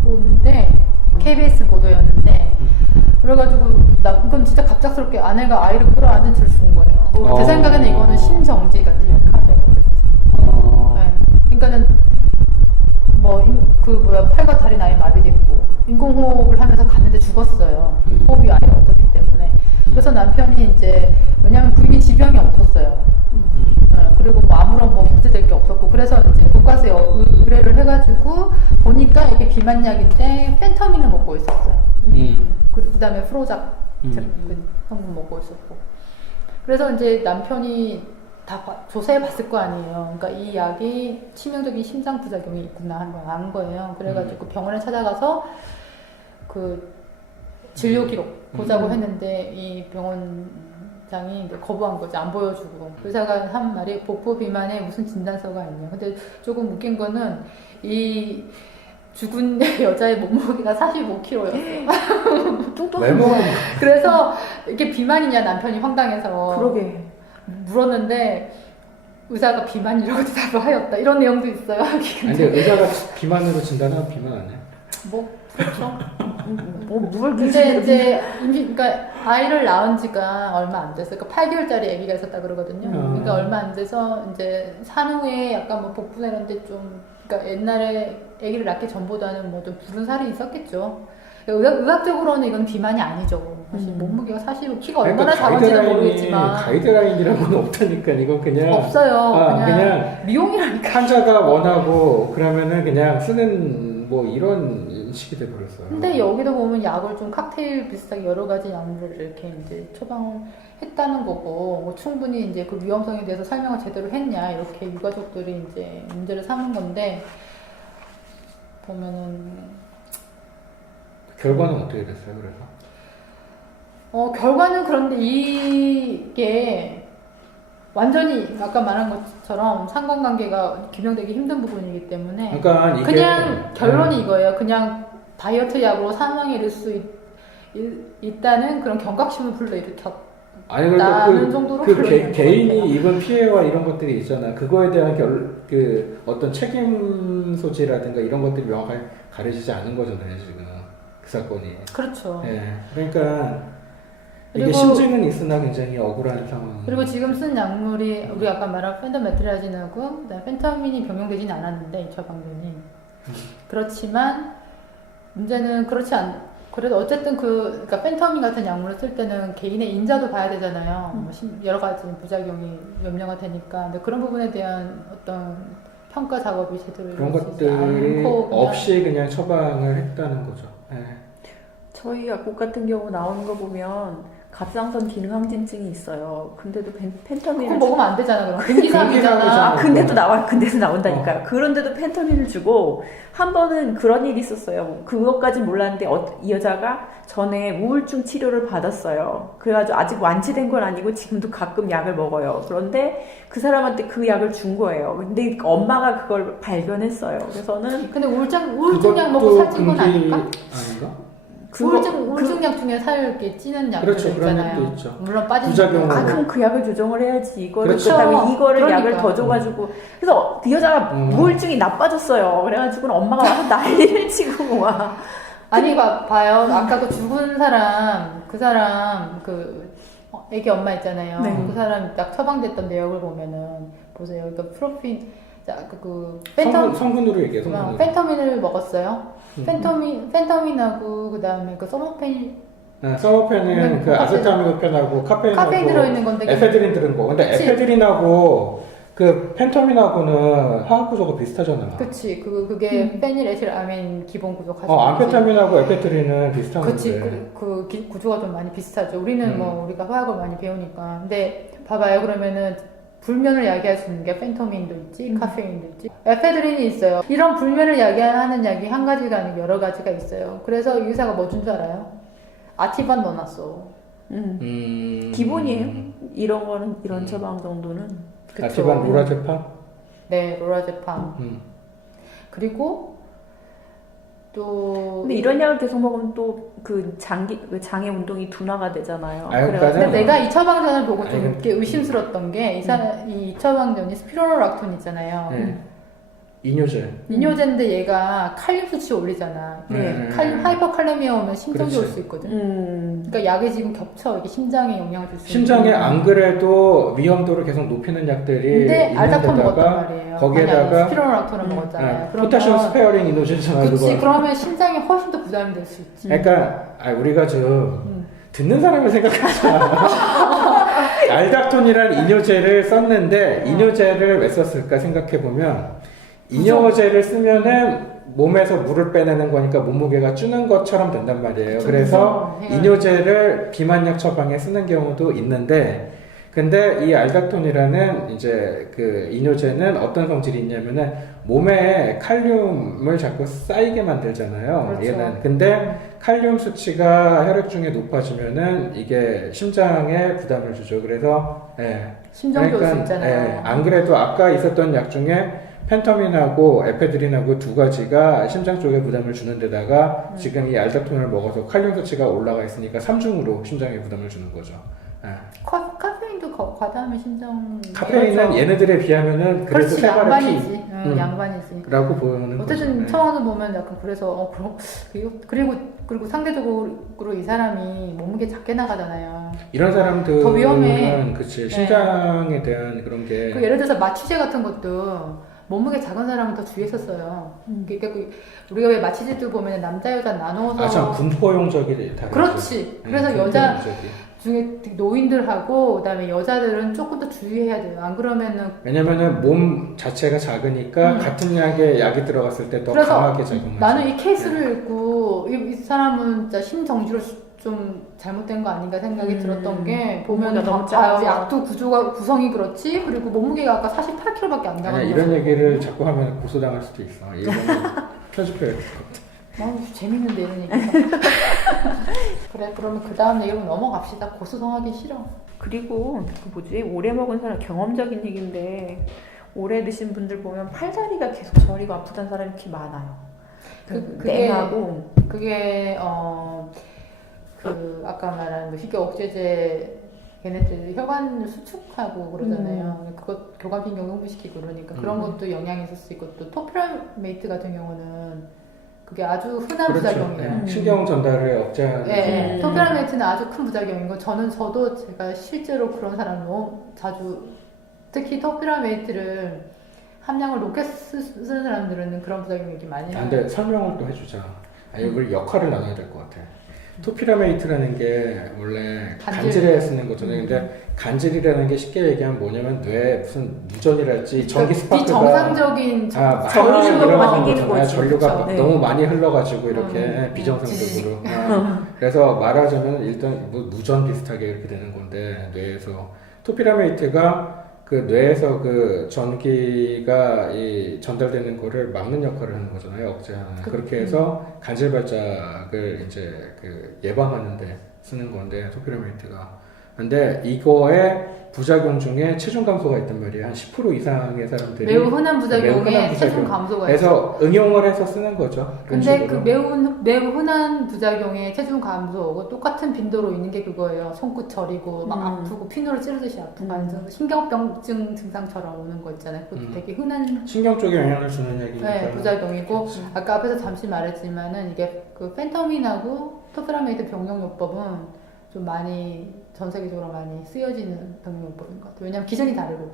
인데 KBS 보도였는데 그래가지고 그건 진짜 갑작스럽게 아내가 아이를 끌어안은 채로 죽은 거예요. 제 생각에는 이거는 심정지 같아요. 카드가 그랬어요. 네. 그러니까는 팔과 다리 아예 마비됐고 인공호흡을 하면서 갔는데 죽었어요. 호흡이 아예 없었기 때문에. 그래서 남편이 이제 왜냐하면 부인이 지병이 없었어요. 그리고 아무런 문제될 게 없었고 그래서 이제 국가서에 의뢰를 해가지고 보니까 이게 비만약인데 펜터민을 먹고 있었어요. 그다음에 프로작 그 성분 먹고 있었고 그래서 이제 남편이 다 조사해 봤을 거 아니에요. 그러니까 이 약이 치명적인 심장 부작용이 있구나 한 거예요. 그래가지고 병원에 찾아가서 그 진료 기록 보자고 했는데 이 병원장이 이제 거부한 거죠. 안 보여주고 의사가 한 말이 복부 비만에 무슨 진단서가 있냐. 근데 조금 웃긴 거는 이 죽은 여자의 몸무게가 45kg였어요. 외모가 그래서 이게 비만이냐 남편이 황당해서 그러게. 물었는데 의사가 비만이라고 대답을 하였다. 이런 내용도 있어요. 근데 의사가 비만으로 진단하면 비만 아니야? 그렇죠. 뭘 근데 이제 그러니까 아이를 낳은 지가 얼마 안 됐어요. 그러니까 8개월짜리 아기가 있었다 그러거든요. 그러니까 얼마 안 돼서 이제 산후에 약간 복부나 이런 데 좀 그러니까 옛날에 아기를 낳기 전보다는 좀 부른 살이 있었겠죠. 의학적으로는 이건 비만이 아니죠. 사실 몸무게가 45, 키가 얼마나 작은지는 모르겠지만 가이드라인이라고는 없다니까 이건 그냥 없어요. 그냥 미용이라니까. 환자가 원하고 그러면은 그냥 쓰는 이런 식이 돼 버렸어요. 근데 여기도 보면 약을 좀 칵테일 비슷하게 여러 가지 약물을 이렇게 이제 처방했다는 거고 충분히 이제 그 위험성에 대해서 설명을 제대로 했냐 이렇게 유가족들이 이제 문제를 삼은 건데 보면은 결과는 어떻게 됐어요? 그래서 결과는 그런데 이게 완전히 아까 말한 것처럼 상관관계가 규명되기 힘든 부분이기 때문에 그러니까 이게 그냥 결론이 이거예요. 그냥 다이어트 약으로 사망에 이를 수 있다는 그런 경각심을 불러일으켰다는 정도로 개인이 입은 피해와 이런 것들이 있잖아. 그거에 대한 그 어떤 책임 소지라든가 이런 것들이 명확하게 가려지지 않은 거잖아요. 지금 그 사건이. 그렇죠. 네, 그러니까 이게 그리고, 심증은 있으나 굉장히 억울한 상황. 그리고 지금 쓴 약물이 우리 아까 말한 펜더메트라진하고 펜타민이 병용되진 않았는데 이 처방전이 그렇지만 문제는 그래도 어쨌든 그러니까 펜타민 같은 약물을 쓸 때는 개인의 인자도 봐야 되잖아요. 여러 가지 부작용이 염려가 되니까 근데 그런 부분에 대한 어떤 평가 작업이 제대로 그런 이루어지지 것들이 않고 없이 그냥 처방을 했다는 거죠. 네. 저희 약국 같은 경우 나오는 거 보면 갑상선 기능 항진증이 있어요. 근데도 펜터민을 그거 먹으면 안 되잖아. 그럼 근기상이잖아. 근데도 나온다니까요. 그런데도 펜터민을 주고 한 번은 그런 일이 있었어요. 그것까진 몰랐는데 이 여자가 전에 우울증 치료를 받았어요. 그래가지고 아직 완치된 건 아니고 지금도 가끔 약을 먹어요. 그런데 그 사람한테 그 약을 준 거예요. 근데 엄마가 그걸 발견했어요. 그래서는 근데 우울증 약 먹고 살찐 건 아닐까? 아닌가? 우울증약 중에 살게 찌는 약들 그렇죠. 그런 있잖아요. 약도 있죠. 물론 빠진 부작용으로. 아, 그럼 그 약을 조정을 해야지. 이거를 그렇죠. 그다음에 이거를 그러니까. 약을 더 줘가지고 그래서 그 여자가 우울증이 나빠졌어요. 그래가지고 엄마가 와서 난리를 치고 와. 아니 봐요. 아까 그 죽은 사람 애기 엄마 있잖아요. 네. 그 사람 약 처방됐던 내역을 보면은 보세요. 그러니까 성분으로 얘기해. 성분으로. 펜터민을 먹었어요. 펜터민하고 그 다음에 그 서머펜 서머펜은 그 아세타미노펜하고 카페인 들어있는 건데 에페드린 들은 거. 근데 그치. 에페드린하고 그 펜터민하고는 화학 구조가 비슷하잖아. 그치. 그게 페닐에틸아민 기본 구조 가지고. 암페타민하고 에페드린은 비슷한 그치. 건데. 구조가 좀 많이 비슷하죠. 우리는 우리가 화학을 많이 배우니까. 근데 봐봐요. 그러면은 불면을 야기할 수 있는 게 펜터민도 있지, 카페인도 있지, 에페드린이 있어요. 이런 불면을 야기하는 약이 한 가지가 아니고 여러 가지가 있어요. 그래서 이 의사가 뭐 준 줄 알아요? 아티반 넣어놨어. 기본이에요. 이런 거는 이런 처방 정도는. 그쵸. 아티반 로라제팜? 네, 로라제팜. 그리고 또 근데 이런 약을 계속 먹으면 또 그 장의 운동이 둔화가 되잖아요. 근데 내가 이 처방전을 보고 좀 아니, 이렇게 의심스러웠던 게 이 처방전이 스피로락톤 있잖아요. 이뇨제인데 얘가 칼륨 수치 올리잖아. 칼륨 하이퍼칼레미아 오면 심정지 올 수 있거든. 그러니까 약이 지금 겹쳐. 이게 심장에 영향을 줄 수 있는. 심장에 안 그래도 위험도를 계속 높이는 약들이 근데 알다톤 있는데다가 먹었단 말이에요. 거기에다가 스피로락톤을 먹었잖아요. 포타시움 스페어링 이노젠잖아요. 그치. 그러면 심장에 훨씬 더 부담이 될 수 있지. 그러니까 우리가 좀 듣는 사람을 생각하자. 알닥톤이라는 이뇨제를 썼는데 이뇨제를 왜 썼을까 생각해보면 이뇨제를 쓰면은 몸에서 물을 빼내는 거니까 몸무게가 주는 것처럼 된단 말이에요. 그래서 이뇨제를 비만약 처방에 쓰는 경우도 있는데, 근데 이 알닥톤이라는 이제 그 이뇨제는 어떤 성질이 있냐면은 몸에 칼륨을 자꾸 쌓이게 만들잖아요. 그렇죠. 얘는. 근데 칼륨 수치가 혈액 중에 높아지면은 이게 심장에 부담을 주죠. 그래서 심정지 올 수 있잖아요. 안 그래도 아까 있었던 약 중에 펜터민하고 에페드린하고 두 가지가 심장 쪽에 부담을 주는 데다가 지금 이 알닥톤을 먹어서 칼륨 수치가 올라가 있으니까 3중으로 심장에 부담을 주는 거죠. 카페인도 과다하면 심장. 카페인은 그렇죠. 얘네들에 비하면은 그래도 그렇지, 세 발의 양반이지. 양반이지. 라고 보는 어쨌든 거죠. 처방을 보면 약간 그래서 그리고 상대적으로 이 사람이 몸무게 작게 나가잖아요. 이런 사람들은 더 위험해. 그치 심장에 대한 그런 게 그 예를 들어서 마취제 같은 것도 몸무게 작은 사람은 더 주의했었어요. 그러니까 우리가 왜 마취제도 보면 남자 여자 나눠서 참 분포용적이 다르죠. 그렇지. 그래서 여자 분포용적이. 중에 노인들하고 그다음에 여자들은 조금 더 주의해야 돼요. 안 그러면은 왜냐면은 몸 자체가 작으니까 같은 약이 들어갔을 때 더 그래서 강하게 작용하죠. 나는 이 케이스를 읽고 이 사람은 진짜 심정지로 좀 잘못된 거 아닌가 생각이 들었던 게 보면 너무 작아서. 약도 구성이 그렇지. 그리고 몸무게가 아까 48kg밖에 안 나가는 이런 얘기를 자꾸 하면 고소당할 수도 있어. 이거는 편집해야 될 것 같아. 재밌는데 이런 얘기가. 그래, 그러면 그 다음 얘기로 넘어갑시다. 고소당하기 싫어. 그리고 오래 먹은 사람 경험적인 얘기인데 오래 드신 분들 보면 팔다리가 계속 저리고 아프다는 사람이 이렇게 많아요. 그게 아까 말한 희귀 억제제 걔네들 혈관 수축하고 그러잖아요. 그것 교감신경 흥분시키고 그러니까 그런 것도 영향이 있을 수 있고 또 토피라메이트 같은 경우는 그게 아주 흔한 부작용이에요. 신경 전달을 억제하는. 토피라메이트는 아주 큰 부작용이고 저도 제가 실제로 그런 사람 너무 자주 특히 토피라메이트를 함량을 높게 쓰는 사람들은 그런 부작용이 이렇게 많이 나요. 근데 설명을 또 해주자. 이걸 역할을 나눠야 될 것 같아. 토피라메이트라는 게 원래 간질에 쓰는 거잖아요. 근데 간질이라는 게 쉽게 얘기하면 뭐냐면 뇌에 무슨 누전이랄지 전기 스파크가 비정상적인 전류가 생기는 거지. 전류가 그렇죠. 너무 많이 흘러가지고 이렇게 비정상적으로. 그래서 말하자면 일단 누전 비슷하게 이렇게 되는 건데 뇌에서 토피라메이트가 그 뇌에서 그 전기가 전달되는 거를 막는 역할을 하는 거잖아요. 억제하는. 그렇게 해서 간질 발작을 이제 그 예방하는데 쓰는 건데 토피라메이트가. 근데 이거에 부작용 중에 체중 감소가 있단 말이에요. 한 10% 이상의 사람들이 매우 흔한 매우 흔한 부작용에 부작용. 체중 감소가 있어요. 그래서 응용을 해서 쓰는 거죠. 그런 근데 식으로. 그 매우 흔한 부작용에 체중 감소하고 똑같은 빈도로 있는 게 그거예요. 손끝 저리고 막 아프고 피누로 찌르듯이 아프고 신경병증 증상처럼 오는 거 있잖아요. 그것도 되게 흔한 신경 쪽에 영향을 주는 얘기니까. 네, 부작용이고 아까 앞에서 잠시 말했지만은 이게 그 펜터민하고 토프라메이드 병용요법은 좀 많이 전 세계적으로 많이 쓰여지는 병용요법인 것 같아요. 왜냐면 기전이 다르거든.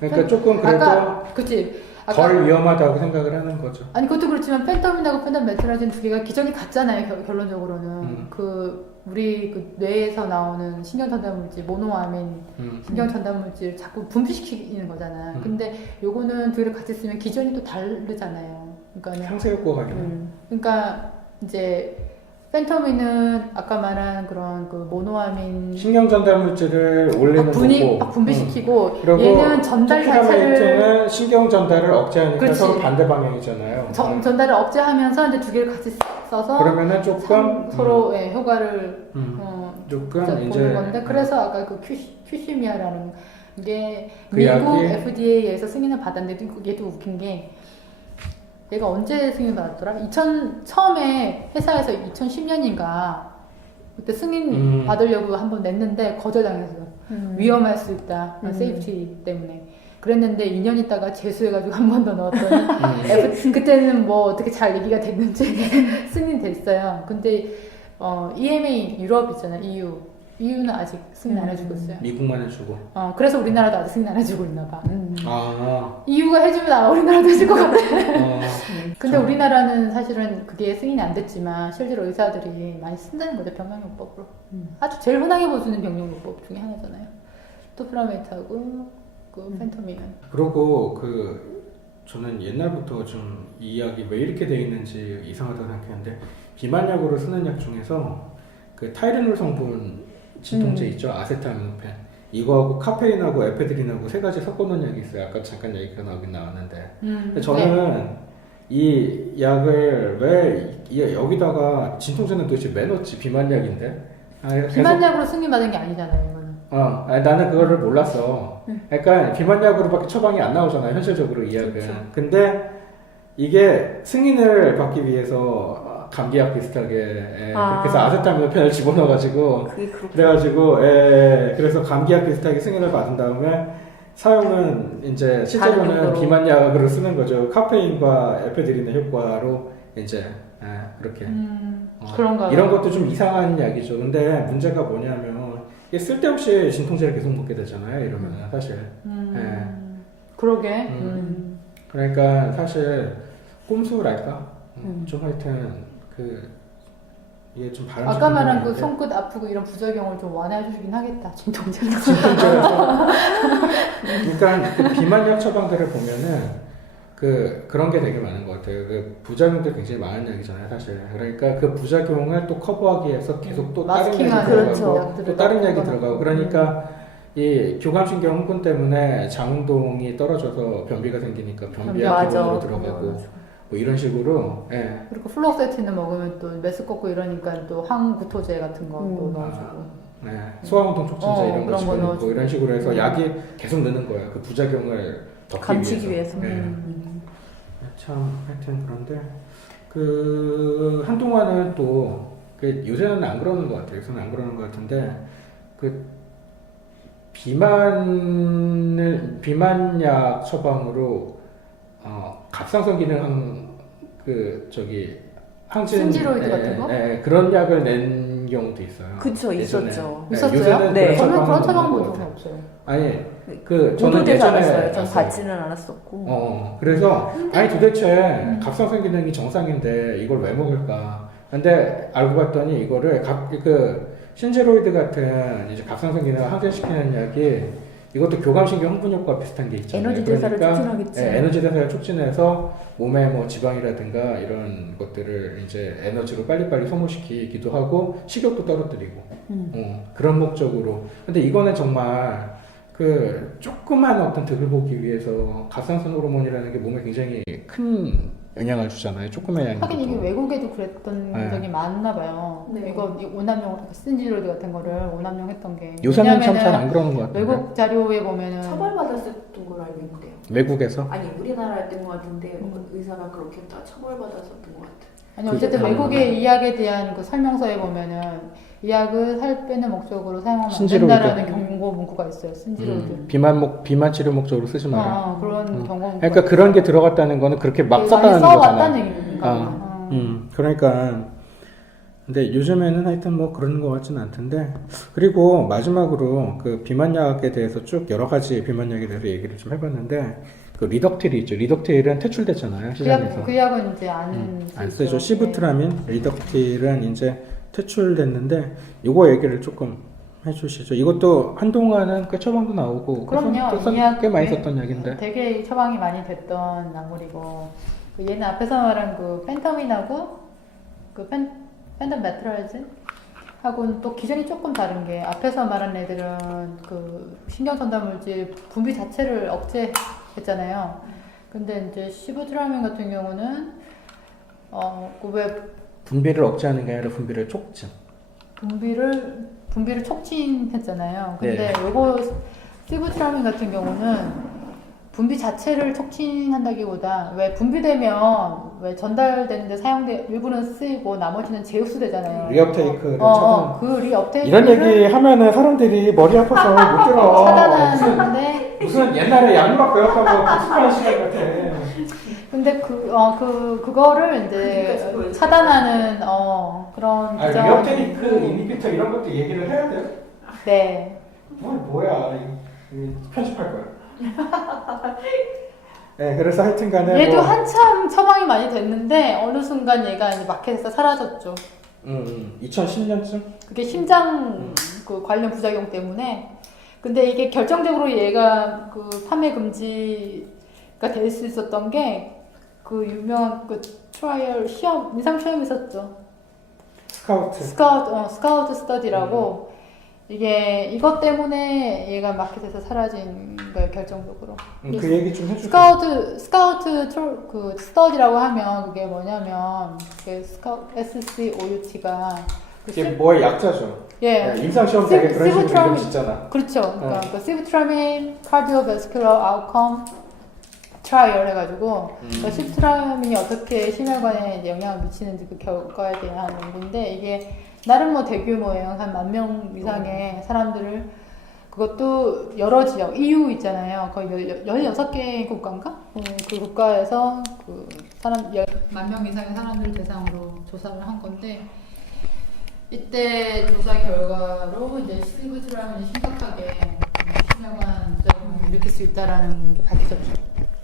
그러니까 조금 그래도 아까 그치? 덜 위험하다고 생각을 하는 거죠. 아니 그것도 그렇지만 펜터민하고 펜타메트라진 두 개가 기전이 같잖아요. 결론적으로는 그 우리 그 뇌에서 나오는 신경전달물질 모노아민 신경전달물질 자꾸 분비시키는 거잖아. 근데 요거는 두 개를 같이 쓰면 기전이 또 다르잖아요. 그러니까 상세 효과가 있나요? 그러니까 이제 펜터민은 아까 말한 그런 그 모노아민 신경 전달 물질을 올리는 거고, 막 분비시키고 그리고 얘는 전달 자체를 토피라메이트는 신경 전달을 억제하니까 그렇지. 서로 반대 방향이잖아요. 전달을 억제하면서 이제 두 개를 같이 써서 그러면은 조금 서로 예, 효과를 조금 보는 이제 건데 그래서 아까 그 큐시미아라는 게 그 미국 약이 FDA에서 승인을 받았는데 얘도 웃긴 게 얘가 언제 승인 받았더라? 처음에 회사에서 2010년인가 그때 승인 받으려고 한번 냈는데 거절당했어요. 위험할 수 있다. 세이프티 때문에. 그랬는데 2년 있다가 재수해가지고 한 번 더 넣었더니 그때는 뭐 어떻게 잘 얘기가 됐는지 승인됐어요. 근데 EMA 유럽 있잖아요. EU는 아직 승인 안 해주고 있어요. 미국만 해주고. 그래서 우리나라도 아직 승인 안 해주고 있나 봐. EU가 해주면 아마 우리나라도 해줄 것 같아. 근데 우리나라는 사실은 그게 승인이 안 됐지만 실제로 의사들이 많이 쓴다는 거죠. 병용요법으로. 아주 제일 흔하게 볼 수 있는 병용요법 중에 하나잖아요. 토프라메이트하고 그 펜터민은. 그리고 저는 옛날부터 좀 이 약이 왜 이렇게 돼 있는지 이상하다고 생각했는데 비만약으로 쓰는 약 중에서 그 타이레놀 성분 진통제 있죠. 아세타미노펜. 이거하고 카페인하고 에페드린하고 세 가지 섞어놓은 약이 있어요. 아까 잠깐 얘기가 나왔는데. 근데 저는 이 약을 왜 여기다가 진통제는 도대체 왜 넣었지? 비만약인데. 비만약으로 승인받은 게 아니잖아요. 이거는. 나는 그거를 몰랐어. 그러니까 비만약으로밖에 처방이 안 나오잖아요. 현실적으로 이 약은. 그렇죠. 근데 이게 승인을 받기 위해서 감기약 비슷하게 그래서 아세타미노펜을 집어넣어가지고 그래가지고 그래서 감기약 비슷하게 승인을 받은 다음에 사용은 이제 실제로는 비만약으로 쓰는 거죠. 카페인과 에페드린의 효과로 이제 그렇게 그런가요? 이런 것도 좀 이상한 약이죠. 근데 문제가 뭐냐면 이게 쓸데없이 진통제를 계속 먹게 되잖아요. 이러면 사실 그러게. 그러니까 사실 꼼수랄까 좀 하여튼 이게 좀 바람. 아까 말한 그 손끝 아프고 이런 부작용을 좀 완화해 주긴 하겠다. 진통제로. 그러니까 그 비만약 처방들을 보면은 그런 게 되게 많은 것 같아요. 그 부작용들 굉장히 많은 약이잖아요, 사실. 그러니까 그 부작용을 또 커버하기 위해서 계속 또 다른 약이 들어가고 또 다른 약이 들어가고 그러니까 이 교감신경 흥분 때문에 장운동이 떨어져서 변비가 생기니까 변비약 기본으로 들어가고 뭐 이런 식으로. 그리고 플록세틴을 먹으면 또 메스꺼고 이러니까 또 항구토제 같은 거 또 넣어주고. 소화운동 촉진제 이런 거 집어넣고 이런 식으로 해서 약이 계속 넣는 거예요. 그 부작용을 감추기 위해서. 참 하여튼 그런데 한동안은 또 요새는 안 그러는 것 같아요. 요새는 안 그러는 것 같은데 비만약 처방으로 갑상선 기능 항진 신지로이드 같은 거? 그런 약을 낸 경우도 있어요. 그쵸, 있었죠. 있었어요? 네. 저는 그런 처방 본 적은 없어요. 아니 저는 예전에 전 받지는 않았었고. 그래서 도대체 갑상선 기능이 정상인데 이걸 왜 먹을까? 근데 알고 봤더니 이거를 신제로이드 같은 이제 갑상선 기능을 항진시키는 약이 이것도 교감신경 흥분 효과 비슷한 게 있잖아요. 에너지 대사를 촉진하겠지. 에너지 대사를 촉진해서 몸에 뭐 지방이라든가 이런 것들을 이제 에너지로 빨리빨리 소모시키기도 하고 식욕도 떨어뜨리고 그런 목적으로. 근데 이거는 정말 그 조그만 어떤 득을 보기 위해서 갑상선 호르몬이라는 게 몸에 굉장히 큰 영향을 주잖아요. 조그만 영향. 하긴 이게 외국에도 그랬던 네. 적이 많나 봐요. 네. 이거 오남용 신지로드 같은 거를 오남용 했던 게 요새는 참 왜냐면은 잘 안 그러는 것 같아요. 외국 자료에 보면은 처벌받았었던 걸로 알고 있는데요. 외국에서 아니 우리나라였던 것 같은데 의사가 그렇게 다 처벌받았었던 것 같아요. 아니 어쨌든 그게 외국의 이 약에 대한 그 설명서에 보면은 이 약을 살 빼는 목적으로 사용하면 안 신지로이드. 된다라는 경고 문구가 있어요. 신지로이드. 비만 치료 목적으로 쓰지 마라. 그런 경고 문구. 그러니까 그런 게 들어갔다는 거는 그렇게 막 많이 썼다는 써왔다는 거잖아요. 얘기니까. 그러니까 근데 요즘에는 하여튼 뭐 그러는 것 같지는 않던데. 그리고 마지막으로 그 비만약에 대해서 쭉 여러 가지 비만약에 대해서 얘기를 좀 해봤는데 그 리덕틸이 있죠. 리덕틸은 퇴출됐잖아요 시장에서. 그 약은 이제 안 쓰죠. 시부트라민, 리덕틸은 이제 퇴출됐는데 이거 얘기를 조금 해주시죠. 이것도 한동안은 꽤 처방도 나오고 그럼요. 꽤 이 약, 꽤 많이 썼던 약인데. 되게 처방이 많이 됐던 약물이고 그 얘는 앞에서 말한 그 펜터민하고 그 펜텀 메트라이진 하고는 또 기전이 조금 다른 게 앞에서 말한 애들은 그 신경전달 물질 분비 자체를 억제했잖아요. 근데 이제 시부트라민 같은 경우는 그왜 분비를 억제하는 게 아니라 분비를 촉진. 분비를 촉진했잖아요. 근데 네. 요거 시부트라민 같은 경우는 분비 자체를 촉진한다기보다 왜 분비되면 왜 전달되는데 일부는 쓰이고 나머지는 재흡수되잖아요. 리업테이크를 그 리업테이크 이런 얘기 하면은 사람들이 머리 아파서 못 들어. 차단하는데 무슨 옛날에 약물학 배웠다고 복습하는 시간 같아. 근데 그거를 이제 차단하는 그런 리업테이크 인히비터 이런 것도 얘기를 해야 돼요? 네. 뭐야 이거 편집할 거야. 네, 그래서 하여튼간에 얘도 한참 처방이 많이 됐는데 어느 순간 얘가 이제 마켓에서 사라졌죠. 2010년쯤? 그게 심장 그 관련 부작용 때문에. 근데 이게 결정적으로 얘가 그 판매 금지가 될 수 있었던 게 그 유명한 그 트라이얼 시험 임상 시험이 있었죠. 스카우트 스터디라고. 이게 이것 때문에 얘가 마켓에서 사라진 거예요 결정적으로. 그 얘기 좀 해주세요. 스카우트 그 스터디라고 하면 그게 뭐냐면 그 SCOUT가 이게 뭐의 약자죠. 예. 임상 시험 되게 그런 식으로 이름 짓잖아. 그렇죠. 그러니까 그 시부트라민 카디오베스큘러 아웃컴 트라이얼 해가지고 그 시부트라민이 어떻게 심혈관에 영향을 미치는지 그 결과에 대한 연구인데 이게 나름 뭐 대규모예요. 한 10,000명 이상의 사람들을 그것도 여러 지역 EU 있잖아요. 거의 16개 국가인가? 그 국가에서 그 사람 10,000명 이상의 사람들을 대상으로 조사를 한 건데 이때 조사 결과로 이제 시부트라민이 심각하게 심혈관 부작용을 일으킬 수 있다라는 게 밝혀졌죠.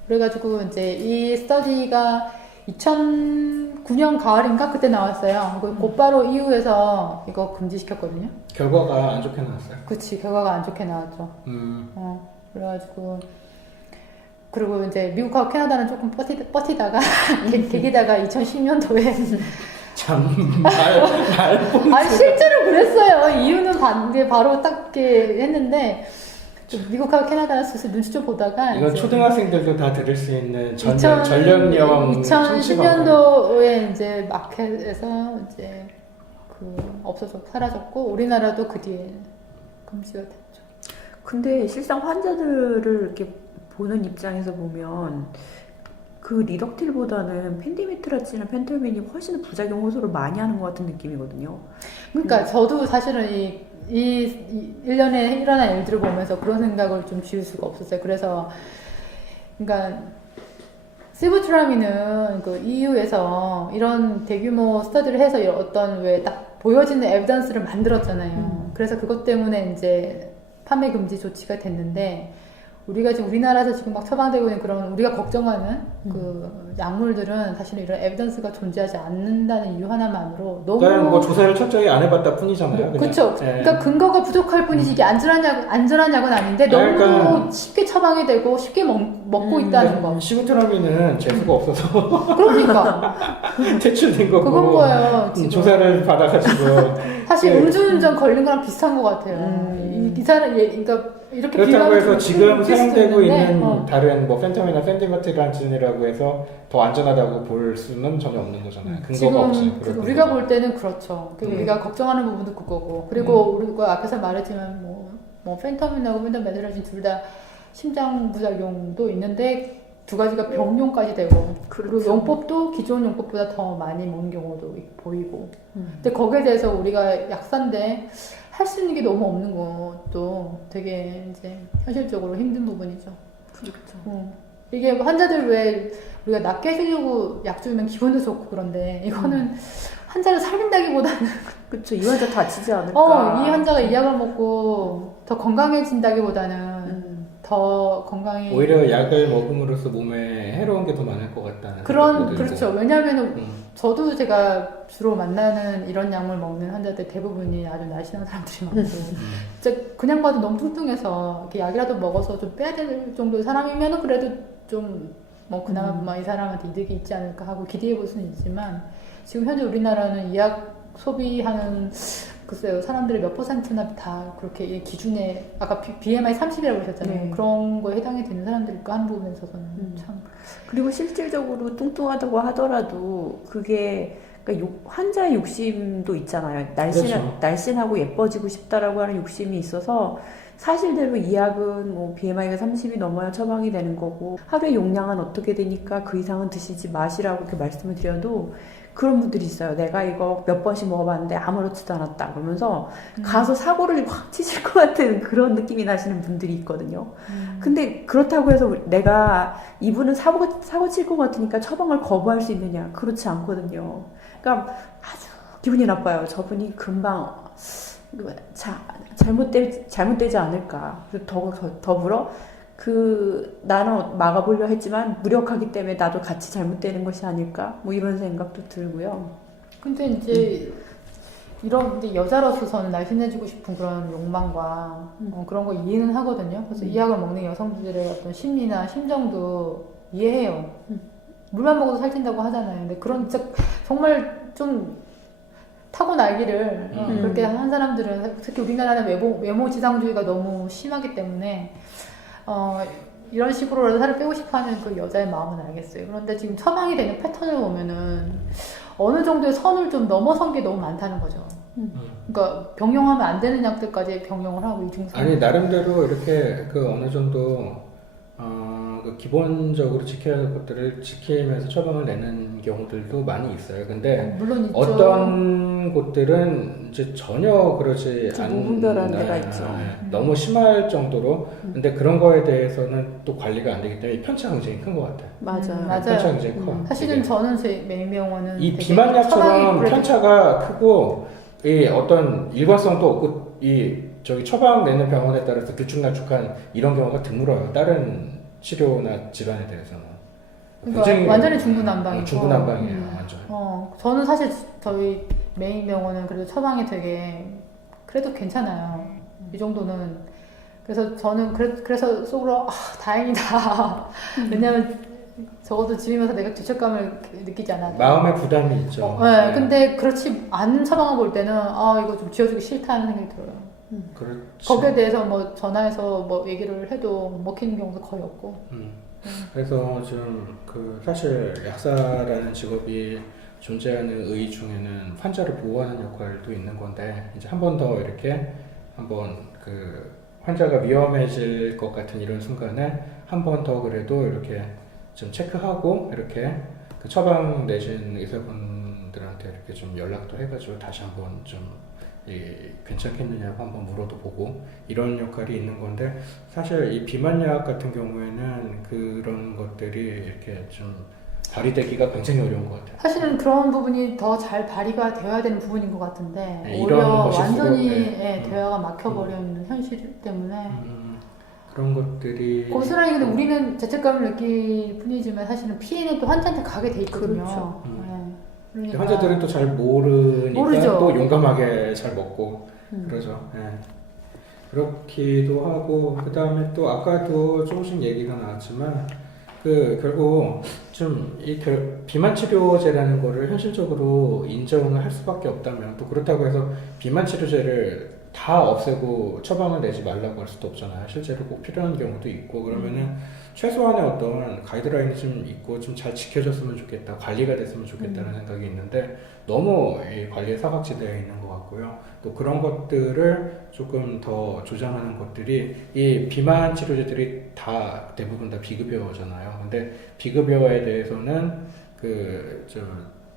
그래가지고 이제 이 스터디가 2009년 가을인가 그때 나왔어요. 곧바로 EU에서 이거 금지시켰거든요. 결과가 안 좋게 나왔어요. 그치, 결과가 안 좋게 나왔죠. 그래가지고 그리고 이제 미국하고 캐나다는 조금 버티다가 계기다가 2010년도에 아니 실제로 그랬어요. EU는 반대 바로 딱 이렇게 했는데 미국하고 캐나다는 슬슬 눈치 좀 보다가 이건 초등학생들도 다 들을 수 있는 전력용 2010년도에 이제 마켓에서 이제 없어서 사라졌고 우리나라도 그 뒤에 금지가 됐죠. 근데 실상 환자들을 이렇게 보는 입장에서 보면 그 리덕틸보다는 펜디미트라치나 펜토민이 훨씬 부작용 호소를 많이 하는 것 같은 느낌이거든요. 그러니까 저도 사실은 이 1년에 일어난 일들을 보면서 그런 생각을 좀 지울 수가 없었어요. 그래서 그러니까 시부트라민은 그 EU에서 이런 대규모 스터디를 해서 어떤 왜 딱 보여지는 에비던스를 만들었잖아요. 그래서 그것 때문에 이제 판매 금지 조치가 됐는데 우리가 지금 우리나라에서 지금 막 처방되고 있는 그런 우리가 걱정하는 그 약물들은 사실 이런 에비던스가 존재하지 않는다는 이유 하나만으로 너무 그냥 뭐 조사를 철저히 안 해봤다 뿐이잖아요. 그렇죠. 네. 그러니까 근거가 부족할 뿐이지 이게 안전한 약은 아닌데 너무 그러니까 쉽게 처방이 되고 쉽게 먹고 있다는 거. 시부트라민은 재수가 없어서 그러니까 퇴출된 거고 그건 거예요. 지금. 조사를 받아가지고 사실 네. 음주운전 걸린 거랑 비슷한 것 같아요. 이 사람 그러니까 이렇게 그렇다고 비교하면 해서 좀 지금 웃길 수도 사용되고 있는데, 있는 다른 뭐 펜타민이나 펜디메트라진이라고 해서 더 안전하다고 볼 수는 전혀 없는 거잖아요. 근거가 없이. 지금 우리가 볼 때는 그렇죠. 우리가 걱정하는 부분도 그거고. 그리고 우리가 앞에서 말했지만 뭐 펜타민하고 펜타메트라진 둘 다 심장 부작용도 있는데 두 가지가 병용까지 되고 그리고 그렇죠. 용법도 기존 용법보다 더 많이 먹는 경우도 보이고. 근데 거기에 대해서 우리가 약사인데 할 수 있는 게 너무 없는 것도 되게 이제 현실적으로 힘든 부분이죠. 그렇죠. 이게 환자들 왜 우리가 낫게 해주려고 약 주면 기분도 좋고 그런데 이거는 환자를 살린다기보다는 그렇죠. 이 환자 다치지 않을까. 이 환자가 이 약을 먹고 더 건강해진다기보다는 더 건강히 오히려 약을 먹음으로써 몸에 해로운 게 더 많을 것 같다는 그런 생각도 들고. 그렇죠. 왜냐하면 저도 제가 주로 만나는 이런 약물 먹는 환자들 대부분이 아주 날씬한 사람들이 많고 진짜 그냥 봐도 너무 뚱뚱해서 이렇게 약이라도 먹어서 좀 빼야 될 정도의 사람이면은 그래도 좀 뭐 그나마 이 사람한테 이득이 있지 않을까 하고 기대해 볼 수는 있지만 지금 현재 우리나라는 이 약 소비하는 글쎄요 사람들의 몇 퍼센트나 다 그렇게 이 기준에 아까 BMI 30이라고 하셨잖아요. 네. 그런 거에 해당이 되는 사람들일까 하는 부분에 있어서는 참 그리고 실질적으로 뚱뚱하다고 하더라도 그게 그러니까 환자의 욕심도 있잖아요. 그렇죠. 날씬하고 예뻐지고 싶다라고 하는 욕심이 있어서 사실대로 이 약은 뭐 BMI가 30이 넘어야 처방이 되는 거고 하루에 용량은 어떻게 되니까 그 이상은 드시지 마시라고 이렇게 말씀을 드려도 그런 분들이 있어요. 내가 이거 몇 번씩 먹어봤는데 아무렇지도 않았다. 그러면서 가서 사고를 확 치실 것 같은 그런 느낌이 나시는 분들이 있거든요. 근데 그렇다고 해서 내가 이분은 사고 칠 것 같으니까 처방을 거부할 수 있느냐? 그렇지 않거든요. 그러니까 아주 기분이 나빠요. 저분이 금방 잘못되지 않을까. 더불어 나는 막아보려 했지만 무력하기 때문에 나도 같이 잘못되는 것이 아닐까? 뭐 이런 생각도 들고요. 근데 이제 이런 이제 여자로서는 날씬해지고 싶은 그런 욕망과 그런 거 이해는 하거든요. 그래서 이 약을 먹는 여성들의 어떤 심리나 심정도 이해해요. 물만 먹어도 살찐다고 하잖아요. 근데 그런 진짜 정말 좀 타고나기를 그렇게 한 사람들은 특히 우리나라는 외모 지상주의가 너무 심하기 때문에 이런 식으로라도 살을 빼고 싶어하는 그 여자의 마음은 알겠어요. 그런데 지금 처방이 되는 패턴을 보면은 어느 정도의 선을 좀 넘어선 게 너무 많다는 거죠. 그러니까 병용하면 안 되는 약들까지 병용을 하고 이중성. 아니 나름대로 이렇게 그 어느 정도 그 기본적으로 지켜야 할 것들을 지키면서 처방을 내는 경우들도 많이 있어요. 근데 물론 있죠. 어떤 곳들은 이제 전혀 그러지 무분별한 데가 있죠. 너무 심할 정도로. 근데 그런 거에 대해서는 또 관리가 안 되기 때문에 편차가 굉장히 큰 것 같아요. 맞아요. 맞아요. 편차가 굉장히 커. 사실은 이게. 저는 제 메인 병원은 이 되게 비만약처럼 처방이 그래도 편차가 크고 이 어떤 일관성도 없고 처방 내는 병원에 따라서 들쭉날쭉한 이런 경우가 드물어요. 다른 치료나 질환에 대해서는. 그러니까 완전히 중구난방이고. 중구난방이에요, 완전. 저는 사실 저희 메인 병원은 그래도 처방이 되게 그래도 괜찮아요. 이 정도는. 그래서 저는 그래서 속으로 다행이다. 왜냐면 적어도 집이면서 내가 죄책감을 느끼지 않아도. 마음의 부담이 있죠. 네. 근데 그렇지 않은 처방을 볼 때는 이거 좀 지어주기 싫다는 생각이 들어요. 그렇지. 거기에 대해서 뭐 전화해서 뭐 얘기를 해도 먹히는 경우도 거의 없고. 그래서 지금 사실 약사라는 직업이 존재하는 의의 중에는 환자를 보호하는 역할도 있는 건데 이제 한 번 더 이렇게 한번 환자가 위험해질 것 같은 이런 순간에 한 번 더 그래도 이렇게 좀 체크하고 이렇게 처방 내신 의사분들한테 이렇게 좀 연락도 해가지고 다시 한번 좀 괜찮겠느냐고 한번 물어도 보고 이런 역할이 있는 건데 사실 이 비만약 같은 경우에는 그런 것들이 이렇게 좀 발휘되기가 굉장히 어려운 것 같아요. 사실은 그런 부분이 더 잘 발휘가 되어야 되는 부분인 것 같은데 네, 오히려 이런 것이 완전히 대화가 막혀버려 있는 현실 때문에 그런 것들이 고스란히 근데 우리는 죄책감을 느낄 뿐이지만 사실은 피해는 또 환자한테 가게 돼 있거든요. 그렇죠. 그러니까 환자들은 또 잘 모르니까 모르죠. 또 용감하게 잘 먹고 그러죠. 그렇기도 하고 그 다음에 또 아까도 조금씩 얘기가 나왔지만 그 결국 좀 이 비만 치료제라는 거를 현실적으로 인정을 할 수밖에 없다면 또 그렇다고 해서 비만 치료제를 다 없애고 처방을 내지 말라고 할 수도 없잖아요. 실제로 꼭 필요한 경우도 있고 그러면은 최소한의 어떤 가이드라인이 좀 있고 좀 잘 지켜졌으면 좋겠다, 관리가 됐으면 좋겠다는 생각이 있는데 너무 이 관리에 사각지대에 있는 것 같고요. 또 그런 것들을 조금 더 조장하는 것들이 이 비만 치료제들이 다 대부분 다 비급여잖아요. 근데 비급여에 대해서는 그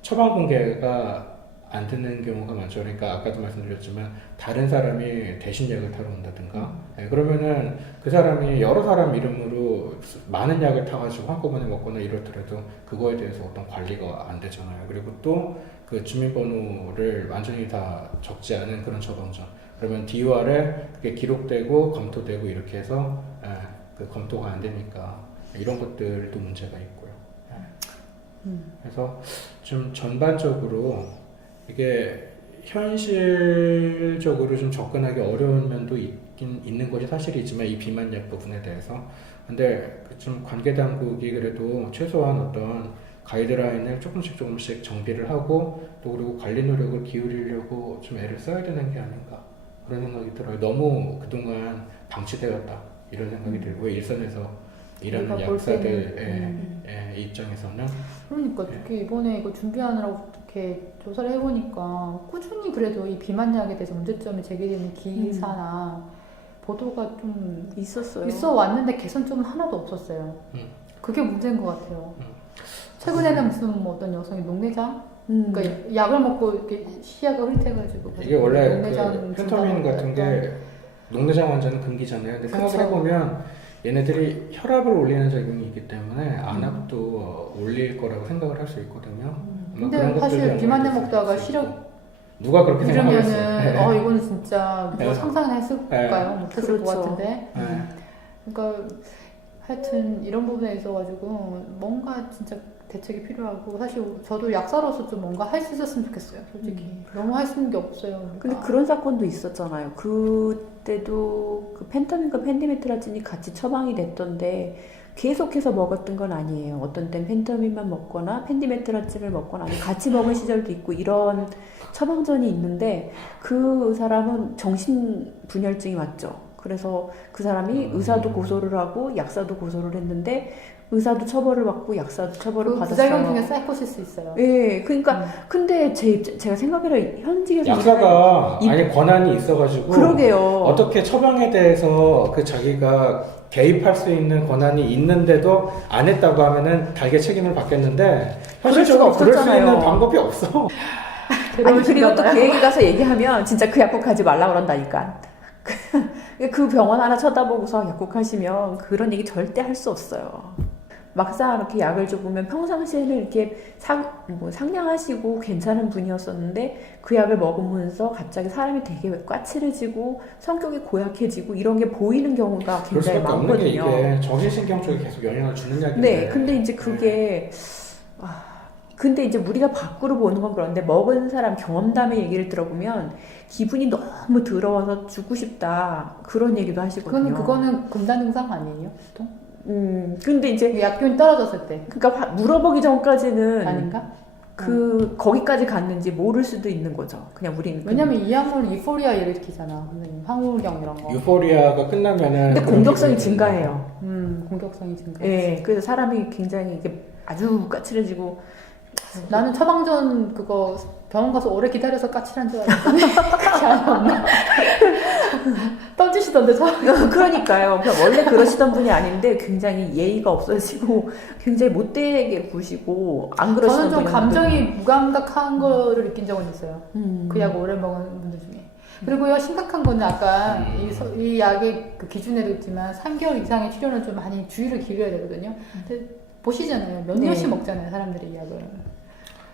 처방 공개가 안 되는 경우가 많죠. 그러니까 아까도 말씀드렸지만 다른 사람이 대신 약을 타러 온다든가 네, 그러면은 그 사람이 여러 사람 이름으로 많은 약을 타가지고 한꺼번에 먹거나 이렇더라도 그거에 대해서 어떤 관리가 안 되잖아요. 그리고 또 그 주민번호를 완전히 다 적지 않은 그런 처방전 그러면 DUR에 그게 기록되고 검토되고 이렇게 해서 그 검토가 안 되니까 이런 것들도 문제가 있고요. 그래서 좀 전반적으로 이게 현실적으로 좀 접근하기 어려운 면도 있긴 있는 것이 사실이지만 이 비만약 부분에 대해서 근데 좀 관계 당국이 그래도 최소한 어떤 가이드라인을 조금씩 정비를 하고 또 그리고 관리 노력을 기울이려고 좀 애를 써야 되는 게 아닌가 그런 생각이 들어요. 너무 그동안 방치되었다 이런 생각이 들고 일선에서 일하는 우리가 볼 약사들의 입장에서는 그러니까 특히 이번에 이거 준비하느라고 이렇게 조사를 해보니까 꾸준히 그래도 이 비만약에 대해서 문제점이 제기되는 기사나 보도가 좀 있었어요. 있어 왔는데 개선점은 하나도 없었어요. 그게 문제인 것 같아요. 최근에는 무슨 뭐 어떤 여성이 녹내장, 그러니까 약을 먹고 이렇게 시야가 흐릿해가지고 이게 원래 녹내장 그 펜타민 같은 게 녹내장 환자는 금기잖아요. 근데 생각을 해보면 얘네들이 혈압을 올리는 작용이 있기 때문에 안압도 올릴 거라고 생각을 할 수 있거든요. 근데 사실 비만약 먹다가 시력 누가 그렇게 생각하겠어요? 이러면은 이거는 진짜 누가 상상을 했을까요? 못했을 그렇죠. 것 같은데. 그러니까 하여튼 이런 부분에 있어가지고 뭔가 진짜 대책이 필요하고 사실 저도 약사로서 좀 뭔가 할 수 있었으면 좋겠어요. 솔직히 너무 할 수 있는 게 없어요. 근데 그런 사건도 있었잖아요. 그때도 그 펜타민과 펜디메트라진이 같이 처방이 됐던데 계속해서 먹었던 건 아니에요. 어떤 땐 펜타민만 먹거나 펜디메트라진을 먹거나 아니면 같이 먹은 시절도 있고 이런 처방전이 있는데 그 사람은 정신분열증이 왔죠. 그래서 그 사람이 의사도 고소를 하고 약사도 고소를 했는데 의사도 처벌을 받고 약사도 처벌을 그 받았어요. 부작용 중에 사이코시스 있어요. 예, 그러니까 근데 제가 생각해도 현직에서 약사가 아예 권한이 있어가지고 그러게요. 어떻게 처방에 대해서 그 자기가 개입할 수 있는 권한이 있는데도 안 했다고 하면은 달게 책임을 받겠는데 현실적으로 그럴 수 있는 방법이 없어. 아니 그리고 또 그 얘기 가서 얘기하면 진짜 그 약국하지 말라 그런다니까. 그 병원 하나 쳐다보고서 약국하시면 그런 얘기 절대 할 수 없어요. 막상 이렇게 약을 줘보면 평상시에는 이렇게 상냥하시고 괜찮은 분이었었는데 그 약을 먹으면서 갑자기 사람이 되게 까칠해지고 성격이 고약해지고 이런 게 보이는 경우가 그럴 굉장히 수밖에 없는 게 많거든요. 이게 정신신경 쪽에 계속 영향을 주는 약인데. 네, 근데 이제 그게 근데 이제 우리가 밖으로 보는 건 그런데 먹은 사람 경험담의 얘기를 들어보면 기분이 너무 더러워서 죽고 싶다 그런 얘기도 하시거든요. 그거는 금단 증상 아니에요, 보통? 근데 이제 약균이 떨어졌을 때. 그러니까 물어보기 전까지는 아닌가? 거기까지 갔는지 모를 수도 있는 거죠. 그냥 우리는. 왜냐면 이 약물은 유포리아 일으키잖아, 선생님. 황홀경 이런 거. 유포리아가 끝나면은. 근데 공격성이 증가해요. 공격성이 증가. 네, 그래서 사람이 굉장히 이게 아주 까칠해지고. 나는 처방전 그거 병원 가서 오래 기다려서 까칠한 줄 알았더니 그게 아니었나? 던지시던데 그러니까요. 원래 그러시던 분이 아닌데 굉장히 예의가 없어지고 굉장히 못되게 구시고 안 그러시던 저는 좀 분이 감정이 무감각한 거를 느낀 적은 있어요. 그 약 오래 먹은 분들 중에. 그리고요, 심각한 거는 아까 이 약의 그 기준에도 있지만 3개월 이상의 출연은 좀 많이 주의를 기울여야 되거든요. 근데 보시잖아요. 몇 년씩 먹잖아요, 사람들이 이 약을.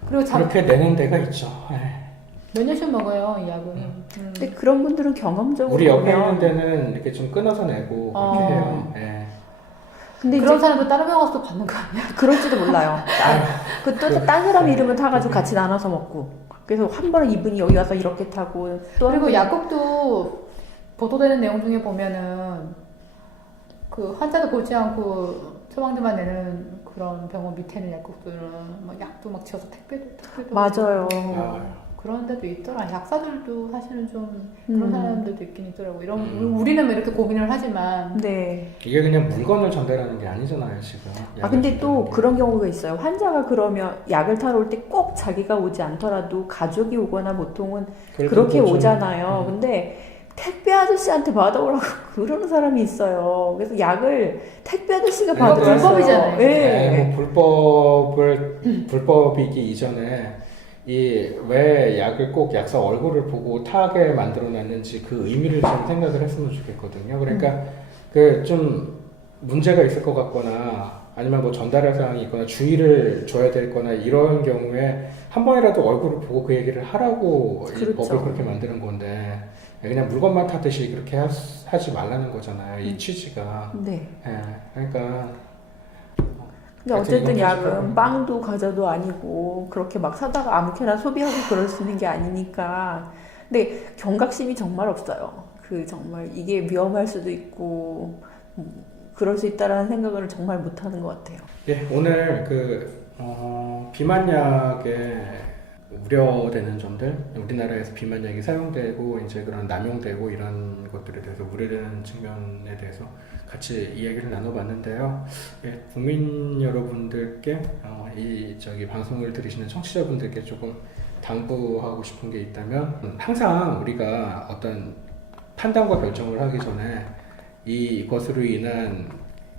그리고 그렇게 내는 데가 있죠. 몇 년씩 먹어요, 이 약은. 근데 그런 분들은 경험적으로 우리 옆에 보면 있는 데는 이렇게 좀 끊어서 내고 그렇게 해요. 네. 근데 그런 이제 사람도 다른 병원 가서 또 받는 거 아니야? 그럴지도 몰라요. 딴 사람 이름을 타가지고 같이 나눠서 먹고. 그래서 한 번은 이분이 여기 와서 이렇게 타고 또 그리고 약국도 보도되는 내용 중에 보면은 그 환자도 보지 않고 처방전만 내는 그런 병원 밑에 있는 약국들은 막 약도 막 지어서 택배도 맞아요. 그런 데도 있더라. 약사들도 사실은 좀 그런 사람들도 있긴 있더라고. 우리는 왜 이렇게 고민을 하지만 네. 이게 그냥 물건을 전달하는 게 아니잖아요, 지금. 아 근데 또 전달하는 게. 그런 경우가 있어요. 환자가 그러면 약을 타러 올 때 꼭 자기가 오지 않더라도 가족이 오거나 보통은 그럴 그렇게 때도 좀, 오잖아요. 근데 택배 아저씨한테 받아오라고 그러는 사람이 있어요. 그래서 약을 택배 아저씨가 아니, 받아왔어요. 불법이잖아요. 네. 불법이기 이전에 이 왜 약을 꼭 약사 얼굴을 보고 타게 만들어 놨는지 그 의미를 좀 생각을 했으면 좋겠거든요. 그러니까 그 좀 문제가 있을 것 같거나 아니면 뭐 전달할 사항이 있거나 주의를 줘야 될거나 이런 경우에 한 번이라도 얼굴을 보고 그 얘기를 하라고 이 그렇죠. 법을 그렇게 만드는 건데 그냥 물건만 타듯이 그렇게 하지 말라는 거잖아요. 이 취지가. 네. 예, 그러니까 근데 어쨌든 약은 빵도 과자도 아니고 그렇게 막 사다가 아무렇게나 소비하고 그럴 수 있는 게 아니니까. 근데 경각심이 정말 없어요. 그 정말 이게 위험할 수도 있고 그럴 수 있다라는 생각을 정말 못하는 것 같아요. 예, 오늘 비만약에 우려되는 점들, 우리나라에서 비만약이 사용되고 이제 그런 남용되고 이런 것들에 대해서 우려되는 측면에 대해서 같이 이야기를 나눠봤는데요. 예, 국민 여러분들께 이 방송을 들으시는 청취자분들께 조금 당부하고 싶은 게 있다면 항상 우리가 어떤 판단과 결정을 하기 전에 이것으로 인한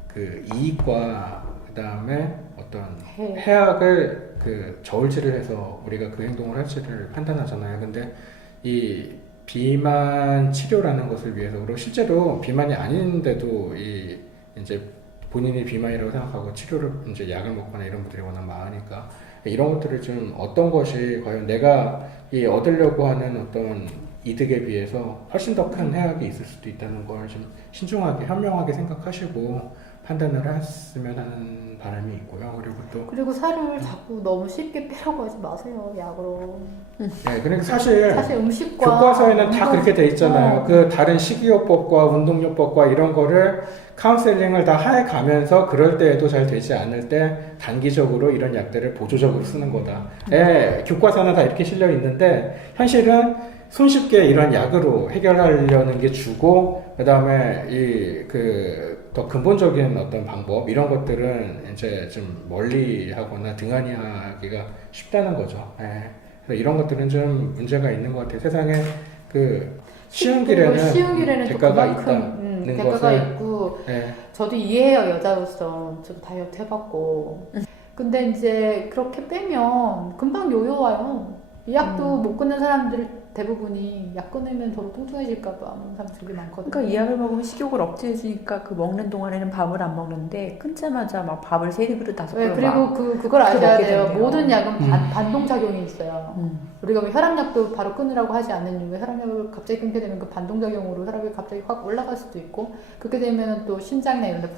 그 이익과 그 다음에 어떤 해악을 그 저울질을 해서 우리가 그 행동을 할지를 판단하잖아요. 근데 이 비만 치료라는 것을 위해서 그리고 실제로 비만이 아닌데도 이제 본인이 비만이라고 생각하고 치료를 이제 약을 먹거나 이런 분들이 워낙 많으니까 이런 것들을 좀 어떤 것이 과연 내가 이 얻으려고 하는 어떤 이득에 비해서 훨씬 더 큰 해악이 있을 수도 있다는 걸 좀 신중하게 현명하게 생각하시고 판단을 했으면 하는 바람이 있고요. 그리고 살을 자꾸 너무 쉽게 빼라고 하지 마세요. 약으로. 네, 그러니까 사실 음식과 교과서에는 다 그렇게 돼 있잖아요. 어. 그 다른 식이요법과 운동요법과 이런 거를 카운셀링을 다 해가면서 그럴 때에도 잘 되지 않을 때 단기적으로 이런 약들을 보조적으로 쓰는 거다. 예, 교과서는 다 이렇게 실려 있는데 현실은 손쉽게 이런 약으로 해결하려는 게 주고 그 다음에 더 근본적인 어떤 방법 이런 것들은 이제 좀 멀리하거나 등한히 하기가 쉽다는 거죠. 예. 그래서 이런 것들은 좀 문제가 있는 것 같아요. 세상에 그 쉬운 길에는 대가가 있다는 대가가 것을 있고 예. 저도 이해해요. 여자로서 저도 다이어트 해봤고 근데 이제 그렇게 빼면 금방 요요 와요. 이 약도 못 끊는 사람들 대부분이 약 끊으면 더 뚱뚱해질까봐 하는 사람 되게 많거든요. 그러니까 이 약을 먹으면 식욕을 억제해주니까 그 먹는 동안에는 밥을 안 먹는데 끊자마자 막 밥을 3그릇 5그릇 네, 그리고 그걸 아셔야 돼요. 된대요. 모든 약은 반동작용이 있어요. 우리가 왜 혈압약도 바로 끊으라고 하지 않는 이유가 혈압약을 갑자기 끊게 되면 그 반동작용으로 혈압이 갑자기 확 올라갈 수도 있고 그렇게 되면 또 심장이나 이런 데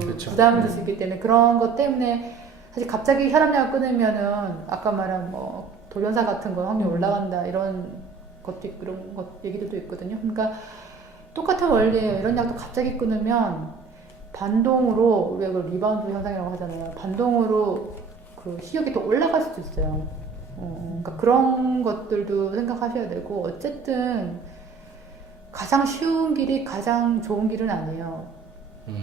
그렇죠. 부담을 줄 수 있기 때문에 그런 것 때문에 사실 갑자기 혈압약을 끊으면은 아까 말한 뭐 돌연사 같은 거 확률이 올라간다 이런 것 얘기들도 있거든요. 그러니까 똑같은 원리예요. 이런 약도 갑자기 끊으면 반동으로 우리가 그 리바운드 현상이라고 하잖아요. 반동으로 그 식욕이 더 올라갈 수도 있어요. 그러니까 그런 것들도 생각하셔야 되고 어쨌든 가장 쉬운 길이 가장 좋은 길은 아니에요.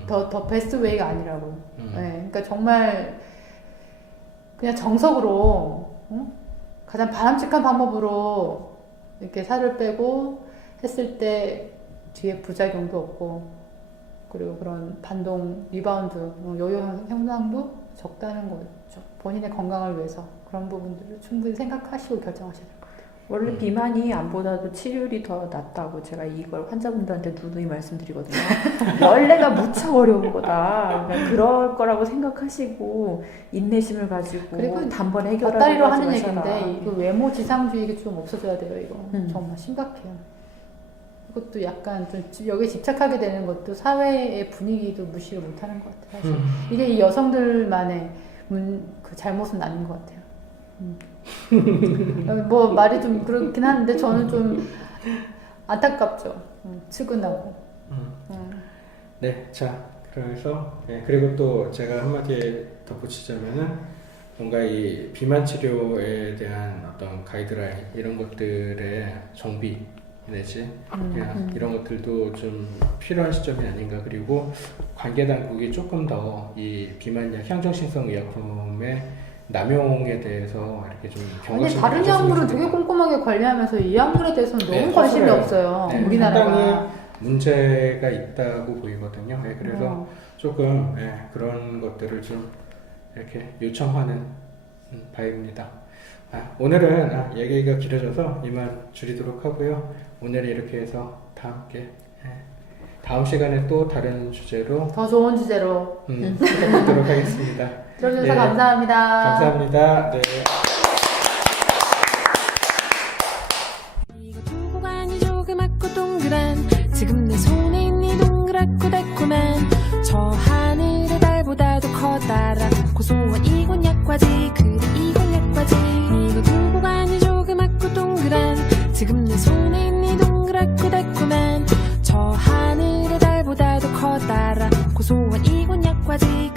더 베스트 웨이가 아니라고. 네, 그러니까 정말 그냥 정석으로 가장 바람직한 방법으로 이렇게 살을 빼고 했을 때 뒤에 부작용도 없고 그리고 그런 반동, 리바운드, 요요 현상도 적다는 거죠. 본인의 건강을 위해서 그런 부분들을 충분히 생각하시고 결정하셔야 될 것 같아요. 원래 비만이 암보다도 치료율이 더 낫다고 제가 이걸 환자분들한테 누누이 말씀드리거든요. 원래가 무척 어려운 거다. 그러니까 그럴 거라고 생각하시고 인내심을 가지고 그리고 단번에 곁다리로 해결하려고 하는 하지 마셔라. 얘기인데 이 외모 지상주의가 좀 없어져야 돼요. 이거 정말 심각해요. 이것도 약간 좀 여기에 집착하게 되는 것도 사회의 분위기도 무시를 못하는 것 같아요. 사실. 이게 이 여성들만의 그 잘못은 아닌 것 같아요. 뭐 말이 좀 그렇긴 한데 저는 좀 안타깝죠. 측은하고. 네, 자, 그래서 그리고 또 제가 한마디 덧붙이자면은 뭔가 이 비만 치료에 대한 어떤 가이드라인 이런 것들의 정비 내지 이런 것들도 좀 필요한 시점이 아닌가. 그리고 관계 당국이 조금 더 이 비만약 향정신성 의약품의 남용에 대해서 이렇게 좀 아니 경각심을 다른 가졌으면 약물은 되게 좋겠다. 꼼꼼하게 관리하면서 이 약물에 대해서는 네, 너무 관심이 허술해요. 없어요. 네, 우리나라가. 상당히 문제가 있다고 보이거든요. 그래서 조금 그런 것들을 좀 이렇게 요청하는 바입니다. 오늘은 얘기가 길어져서 이만 줄이도록 하고요. 오늘 이렇게 해서 다 함께 다음 시간에 또 다른 주제로 더 좋은 주제로 찾아뵙도록 하겠습니다. 들어주셔서 네, 감사합니다. 감사합니다. 네. 이거 두고 가니 조그맣고 동그란 지금 내 손에 있니 동그랗고 달콤한 저 하늘의 달보다도 커다란 고소한 이곤 약과지 그래 이곤 약과지 이거 두고 가니 조그맣고 동그란 지금 내 손에 있니 동그랗고 달콤한 저 하늘의 달보다도 커다란 고소한 이곤 약과지